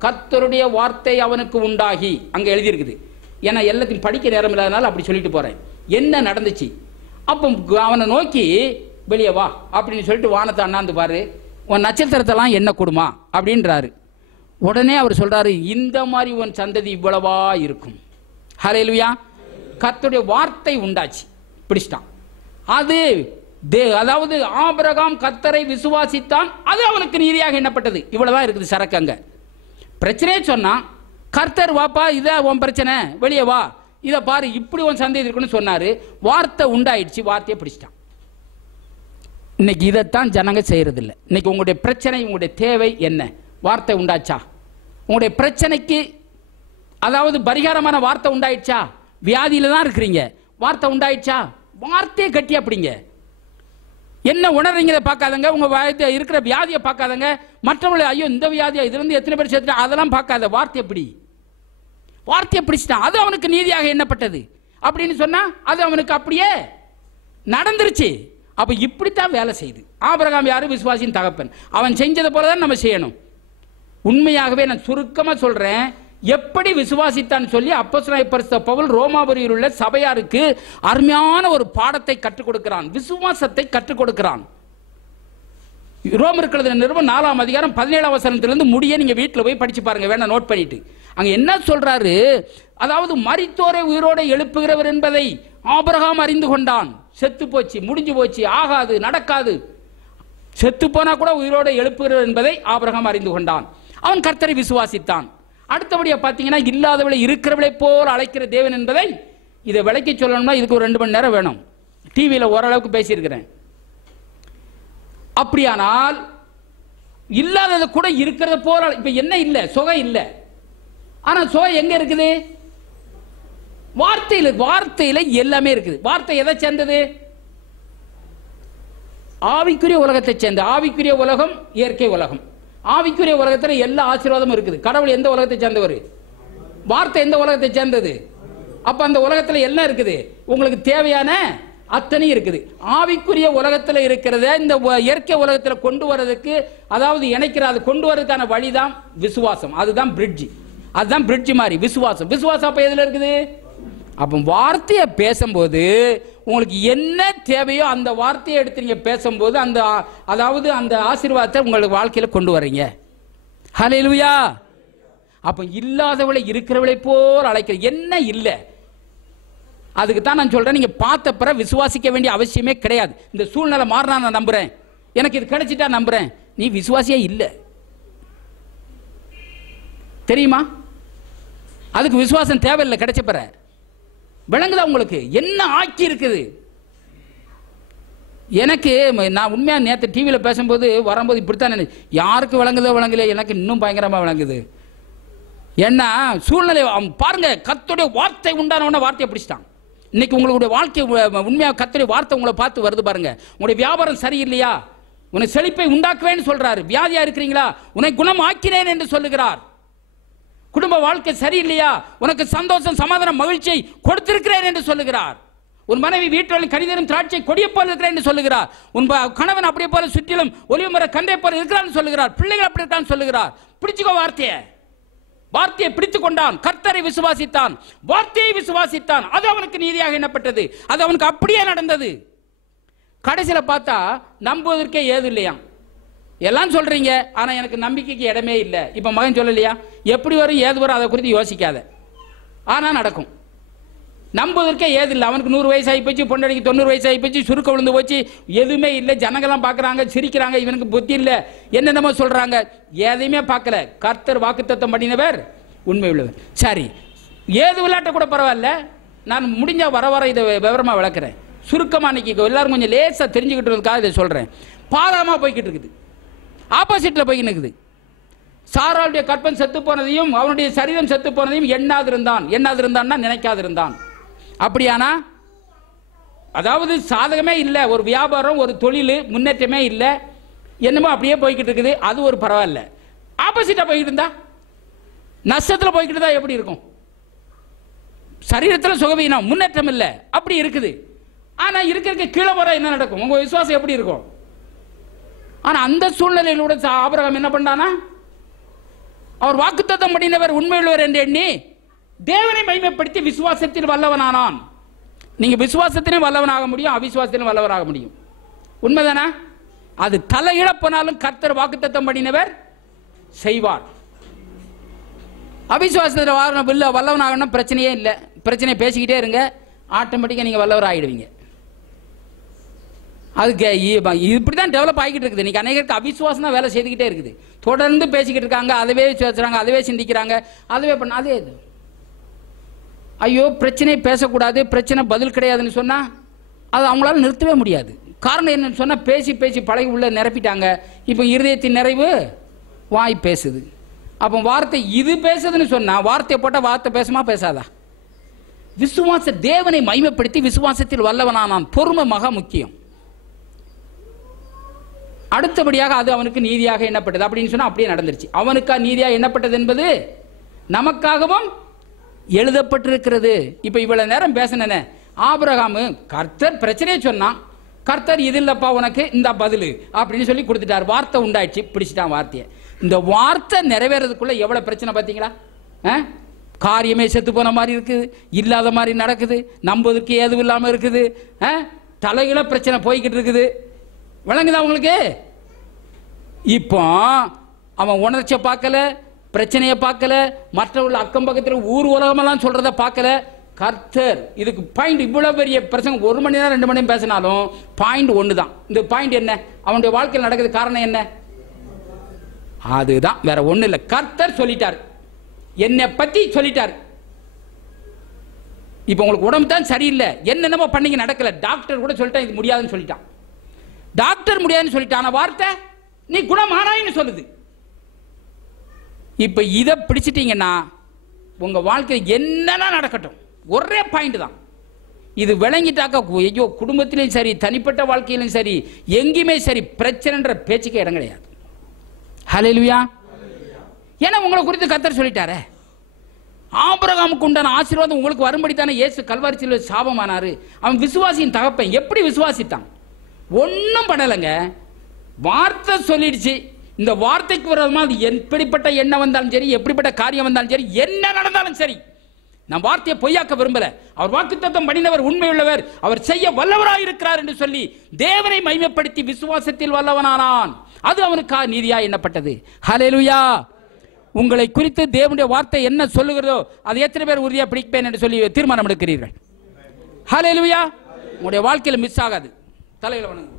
கர்த்தருடைய வார்த்தை அவனுக்கு உண்டாகி அங்க எழுதி இருக்குது. ஏன்னா எல்லாத்தையும் படிக்க நேரம் இல்லாதனால அப்படி சொல்லிட்டு போறேன். என்ன நடந்துச்சு? அப்போ அவனை நோக்கி வெளியே வா அப்படின்னு சொல்லிட்டு வானத்தை அண்ணாந்து பாரு, உன் நட்சத்திரத்தெல்லாம் என்ன கொடுமா அப்படின்றாரு. உடனே அவர் சொல்றாரு, இந்த மாதிரி உன் சந்ததி இவ்வளவா இருக்கும். ஹல்லேலூயா. கர்த்தருடைய வார்த்தை உண்டாச்சு, பிடிச்சிட்டான். அதாவது ஆபிரகாம் கர்த்தரை விசுவாசித்தான், அது அவனுக்கு நீதியாக எண்ணப்பட்டது. இவ்வளவுதான் இருக்குது சரக்கு. அங்க பிரச்சனையே சொன்னா, கர்த்தர் வாப்பா, இத உன் பிரச்சனை, வெளியே வா, இத பாரு, இப்படி உன் சந்ததி இருக்குன்னு சொன்னாரு. வார்த்தை உண்டாயிடுச்சு, வார்த்தையை பிடிச்சிட்டான். இன்னைக்கு இதைத்தான் ஜனங்க செய்யறது இல்லை. இன்னைக்கு உங்களுடைய பிரச்சனை, உங்களுடைய தேவை என்ன? வார்த்தை உண்டாச்சா? உங்களுடைய பிரச்சனைக்கு அதாவது பரிகாரமான வார்த்தை உண்டாயிடுச்சா? வியாதியில தான் இருக்கிறீங்க, வார்த்தை உண்டாயிடுச்சா? வார்த்தையை கட்டி அப்படிங்க. என்ன உணர்றீங்க பார்க்காதங்க, உங்க இருக்கிற வியாதியை பார்க்காதங்க, மற்றவங்களை ஐயோ இந்த வியாதியா, இதுல இருந்து எத்தனை பேர் சேர்த்துட்டா அதெல்லாம் பார்க்காத. வார்த்தை எப்படி? வார்த்தையை பிடிச்சிட்டான், அது அவனுக்கு நீதியாக எண்ணப்பட்டது அப்படின்னு சொன்னா அது அவனுக்கு அப்படியே நடந்துருச்சு. அப்ப இப்படித்தான் வேலை செய்யுது. ஆபிரகாம் யாரு? விசுவாசியின் தகப்பன். அவன் செஞ்சதை போலதான் நம்ம செய்யணும். உண்மையாகவே நான் சுருக்கமா சொல்றேன், எப்படி விசுவாசித்தான் சொல்லி அப்போஸ்தலனாகிய பரிசுத்த பவுல் ரோமாபுரியில் உள்ள சபையாருக்கு அருமையான ஒரு பாடத்தை கற்றுக் கொடுக்கிறான், விசுவாசத்தை கற்றுக் கொடுக்கிறான். ரோமருக்கு எழுதின நிருபம் 4ஆம் அதிகாரம் 17ஆம் வசனத்திலிருந்து முடிய நீங்க வீட்டில் போய் படிச்சு பாருங்க, வேணா நோட் பண்ணிட்டு. அங்க என்ன சொல்றாரு? அதாவது மரித்தோரை உயிரோடு எழுப்புகிறவர் என்பதை ஆபிரகாம் அறிந்து கொண்டான். செத்து போச்சு, முடிஞ்சு போச்சு, ஆகாது, நடக்காது, செத்து போனா கூட உயிரோடு எழுப்புகிறவர் என்பதை ஆபிரகாம் அறிந்து கொண்டான். அவன் கர்த்தரை விசுவாசித்தான். அடுத்தபடியா பாத்தீங்கன்னா, இல்லாதவளை இருக்கிறவளை போல் அழைக்கிற தேவன் என்பதை, இதை விளக்கி சொல்லணும்னா இதுக்கு ஒரு 2 மணி நேரம் வேணும். டிவியில் ஓரளவுக்கு பேசியிருக்கிறேன். அப்படியானால் இல்லாதது கூட இருக்கிறத போல. இப்ப என்ன இல்ல? சுகம் இல்ல. ஆனா சுகம் எங்க இருக்குது? வார்த்தையில. வார்த்தையில எல்லாமே இருக்குது. வார்த்தை எதை சேர்ந்தது? ஆவிக்குரிய உலகத்தை சேர்ந்த. ஆவிக்குரிய உலகம் இயற்கை உலகம். ஆவிக்குரிய உலகத்தில் எல்லா ஆசீர்வாதமும் இருக்குது. கடவுள் எந்த உலகத்தை சேர்ந்தவர்? வார்த்தை எந்த உலகத்தை சேர்ந்தது? அப்ப அந்த உலகத்தில் என்ன இருக்குது? உங்களுக்கு தேவையான அத்தனை இருக்குது. ஆவிக்குரிய உலகத்தில் இருக்கிறத இந்த இயற்கை உலகத்தில் கொண்டு வரதுக்கு, அதாவது இணைக்கிறது, கொண்டு வரதுக்கான வழிதான் விசுவாசம். அதுதான் பிரிட்ஜ். அதுதான் பிரிட்ஜ் மாதிரி விசுவாசம். விசுவாசம் அப்ப எதுல இருக்குது? அப்போ வார்த்தையை பேசும்போது உங்களுக்கு என்ன தேவையோ அந்த வார்த்தையை எடுத்து நீங்க பேசும்போது அந்த, அதாவது அந்த ஆசீர்வாதத்தை உங்களுக்கு வாழ்க்கையில கொண்டு வரீங்க. ஹல்லேலூயா. அப்ப இல்லாதவளை இருக்கிறவளை போல் அழைக்கிற என்ன இல்லை. அதுக்கு தான் நான் சொல்றேன், நீங்க பார்த்த பிறகு விசுவாசிக்க வேண்டிய அவசியமே கிடையாது. இந்த சூழ்நிலை மாறினா நான் நம்புறேன், எனக்கு இது கிடைச்சிட்டா நம்புறேன். நீ விசுவாசியே இல்லை, தெரியுமா? அதுக்கு விசுவாசம் தேவையில்லை. கிடைச்ச பிற விளங்குதா உங்களுக்கு என்ன ஆக்கி இருக்குது? எனக்கு நான் உண்மையா நேற்று டிவியில் பேசும்போது வரும்போது இப்படித்தான் யாருக்கு விளங்குதோ விளங்கல, எனக்கு இன்னும் பயங்கரமா விளங்குது. என்ன சூழ்நிலை பாருங்க. கர்த்தருடைய வார்த்தை உண்டான வார்த்தையை பிடிச்சிட்டான். இன்னைக்கு உங்களுடைய வாழ்க்கை உண்மையா கர்த்தருடைய வார்த்தை உங்களை பார்த்து வருது பாருங்க. உங்களுடைய வியாபாரம் சரியில்லையா? உன்னை செழிப்பை உண்டாக்குவேன்னு சொல்றாரு. வியாதியா இருக்கிறீங்களா? உன்னை குணம் ஆக்கினேன் என்று சொல்லுகிறார். குடும்ப வாழ்க்கை சரியில்லையா? உனக்கு சந்தோஷம், சமாதானம், மகிழ்ச்சியை கொடுத்திருக்கிறேன் என்று சொல்லுகிறார். உன் மனைவி வீட்டில் கனிதரும் திராட்சை கொடியை போல இருக்கிறேன் என்று சொல்லுகிறார். உன் கணவன் அப்படியே போல சுற்றிலும் ஒலிவு மர கண்டை போல இருக்கிறான்னு சொல்லுகிறார். பிள்ளைகள் அப்படி இருக்கான்னு சொல்லுகிறார். பிடிச்சுக்கோ வார்த்தையை. வார்த்தையை பிடித்துக் கொண்டான். கர்த்தரை விசுவாசித்தான், வார்த்தையை விசுவாசித்தான். அது அவனுக்கு நீதியாக எண்ணப்பட்டது. அது அவனுக்கு அப்படியே நடந்தது. கடைசியில் பார்த்தா நம்புவதற்கே ஏது இல்லையா? எல்லாம் சொல்றீங்க, ஆனா எனக்கு நம்பிக்கைக்கு இடமே இல்லை. இப்ப மகன் சொல்லலையா, எப்படி வரும் ஏது வரும் அதை குறித்து யோசிக்காத, ஆனா நடக்கும். நம்புவதற்கே ஏது இல்லை. அவனுக்கு 100 வயசு ஆகி போச்சு, பொண்டடிக்கு 90 வயசு ஆகி போச்சு, சுருக்க விழுந்து போச்சு, எதுவுமே இல்லை. ஜனங்கள்லாம் பார்க்குறாங்க, சிரிக்கிறாங்க. இவனுக்கு புத்தி இல்லை, என்னென்னமோ சொல்றாங்க. எதையுமே பார்க்கல. கர்த்தர் வாக்குத்தத்தம் பண்ணினவர் உண்மை உள்ளவர். சரி, ஏது விளையாட்ட கூட பரவாயில்ல, நான் முடிஞ்ச வர இதை விவரமா விளக்குறேன். சுருக்கமா இன்னைக்கு எல்லாரும் கொஞ்சம் லேசா தெரிஞ்சுக்கிட்டதுக்காக இதை சொல்றேன். பாதாமா போய்கிட்டு இருக்குது, ஆப்போசிட்ல போய்கிட்டு இருக்குது. சாராளுடைய கற்பன் செத்து போனதையும் அவனுடைய சரீரம் செத்து போனதையும் எண்ணாதிருந்தான் நினைக்காதிருந்தான். அப்படியானா அதாவது சாதகமே இல்லை, ஒரு வியாபாரம், ஒரு தொழில் முன்னேற்றமே இல்லை, என்னமோ அப்படியே போய்கிட்டு இருக்குது. அது ஒரு பரவாயில்ல. ஆப்போசிட்டா போய்கிட்டு இருந்தா, நஷ்டத்தில் போய்கிட்டு தான் எப்படி இருக்கும்? சரீரத்தில் சுகவீனம், முன்னேற்றம் இல்லை, அப்படி இருக்குது. ஆனா இருக்க கீழே வர என்ன நடக்கும்? உங்க விசுவாசம் எப்படி இருக்கும்? ஆனா அந்த சூழ்நிலையிலூட ஆபிரகாம் என்ன பண்ணானா, அவர் வாக்குத்தத்தம் பண்ணினவர் உண்மையுள்ளவர் என்று எண்ணி தேவனை மகிமைப்படுத்தி விசுவாசத்தில் வல்லவனானான். நீங்க விசுவாசத்திலும் வல்லவனாக முடியும், அவிசுவாசத்திலும் வல்லவராக முடியும். உண்மைதானா? அது தலையிட போனாலும் கர்த்தர் வாக்குத்தத்தம் பண்ணினவர் செய்வார். அவிசுவாசத்தில் வல்லவனாகணும் பிரச்சனையே இல்லை. பிரச்சனை பேசிக்கிட்டே இருங்க, ஆட்டோமேட்டிக்கா நீங்க வல்லவர் ஆகிடுவீங்க. அதுக்கு இப்படிதான் டெவலப் ஆகிட்டு இருக்குது. இன்னைக்கு அநேகருக்கு அவிசுவாசம் தான் வேலை செய்துக்கிட்டே இருக்குது. தொடர்ந்து பேசிக்கிட்டு இருக்காங்க, அதுவே பேசுறாங்க, அதுவே சிந்திக்கிறாங்க, அதுவே பண்ண அதே இது. ஐயோ பிரச்சனை பேசக்கூடாது, பிரச்சனை பதில் கிடையாதுன்னு சொன்னா அது அவங்களால நிறுத்தவே முடியாது. காரணம் என்னன்னு சொன்னா பேசி பேசி பழகி உள்ள நிரப்பிட்டாங்க. இப்போ இருதயத்தின் நிறைவு வாய் பேசுது. அப்போ வார்த்தை இது பேசுதுன்னு சொன்னா வார்த்தையை போட்டால் வார்த்தை பேசுமா பேசாதா? விசுவாச தேவனை மகிமைப்படுத்தி விசுவாசத்தில் வல்லவனானான். பொறுமை மகா முக்கியம். அடுத்தபடியாக அது அவனுக்கு நீதியாக எண்ணப்பட்டது அப்படின்னு சொன்னா அப்படியே நடந்துருச்சு. அவனுக்கா நீதியாக எண்ணப்பட்டது என்பது நமக்காகவும் எழுதப்பட்டிருக்கிறது. இப்ப இவ்வளவு நேரம் பேசினேன், ஆபிரகாமு கர்த்தர் பிரச்சனையை சொன்னான், கர்த்தர் இது இல்லப்பா உனக்கு இந்த பதில் அப்படின்னு சொல்லி கொடுத்துட்டார். வார்த்தை உண்டாயிடுச்சு, பிடிச்சிட்டான் வார்த்தையை. இந்த வார்த்தை நிறைவேறதுக்குள்ள எவ்வளவு பிரச்சனை பார்த்தீங்களா? காரியமே செத்து போன மாதிரி இருக்குது, இல்லாத மாதிரி நடக்குது, நம்புவதற்கு ஏதும் இல்லாம இருக்குது, தலையில பிரச்சனை போய்கிட்டு இருக்குது. விளங்குதா உங்களுக்கு? இப்போ அவன் உணர்ச்சியை பார்க்கல, பிரச்சனையை பார்க்கல, மற்றவர்கள் அக்கம் பக்கத்தில் ஊர் உலகமெல்லாம் சொல்றத பார்க்கல. கர்த்தர் இதுக்கு பாயிண்ட், இவ்வளவு பெரிய பிரச்சனை 1 மணி நேரம் 2 மணி நேரம் பேசினாலும் பாயிண்ட் ஒன்று தான். இந்த பாயிண்ட் என்ன? அவனுடைய வாழ்க்கையில் நடக்குது காரணம் என்ன? அதுதான், வேற ஒண்ணு இல்லை. கர்த்தர் சொல்லிட்டார், என்னை பத்தி சொல்லிட்டார். இப்போ உங்களுக்கு உடம்பு தான் சரியில்லை, என்னென்னமோ பண்ணீங்க நடக்கல, டாக்டர் கூட சொல்லிட்டான் இது முடியாதுன்னு சொல்லிட்டான். டாக்டர் முடியாதுன்னு சொல்லிட்டான வார்த்தை நீ குணமானாயின்னு சொல்லுது. இப்ப இதை பிடிச்சிட்டீங்கன்னா உங்க வாழ்க்கையில் என்னென்ன நடக்கட்டும் ஒரே பாயிண்ட் தான். இது விளங்கிட்டாக்கா ஐயோ குடும்பத்திலையும் சரி தனிப்பட்ட வாழ்க்கையிலும் சரி எங்கேயுமே சரி பிரச்சனைன்ற பேச்சுக்கே இடம் கிடையாது. ஹல்லேலூயா. ஏன்னா உங்களை குறித்து கர்த்தர் சொல்லிட்டாரே. ஆபிரகாமுக்கு உண்டான ஆசீர்வாதம் உங்களுக்கு வரும்படி தானே இயேசு கல்வாரி சிலுவையில் சாபமானாரு. அவன் விசுவாசியின் தகப்பன். எப்படி விசுவாசித்தான்? ஒன்றும் பண்ணலைங்க. வார்த்தை சொல்லிடுச்சு. இந்த வார்த்தைக்கு விரோதமாக எப்படிப்பட்ட எண்ணம் வந்தாலும் சரி, எப்படிப்பட்ட காரியம் வந்தாலும் சரி, என்ன நடந்தாலும் சரி, நான் வார்த்தையை பொய்யாக்க விரும்பல. அவர் வாக்குத்தத்தம் பண்ணினவர் உண்மையுள்ளவர், அவர் செய்ய வல்லவராக இருக்கிறார் என்று சொல்லி தேவனை மகிமைப்படுத்தி விசுவாசத்தில் வல்லவனானான். அது அவனுக்கு நீதியா எண்ணப்பட்டது. ஹல்லேலூயா. உங்களை குறித்து தேவனுடைய வார்த்தை என்ன சொல்லுகிறதோ அதை எத்தனை பேர் உறுதியா பிடிப்பேன் என்று சொல்லி தீர்மானம் எடுக்கிறீர்கள்? ஹல்லேலூயா. உங்களுடைய வாழ்க்கையில் மிஸ் ஆகாது. தலையில வணங்கு.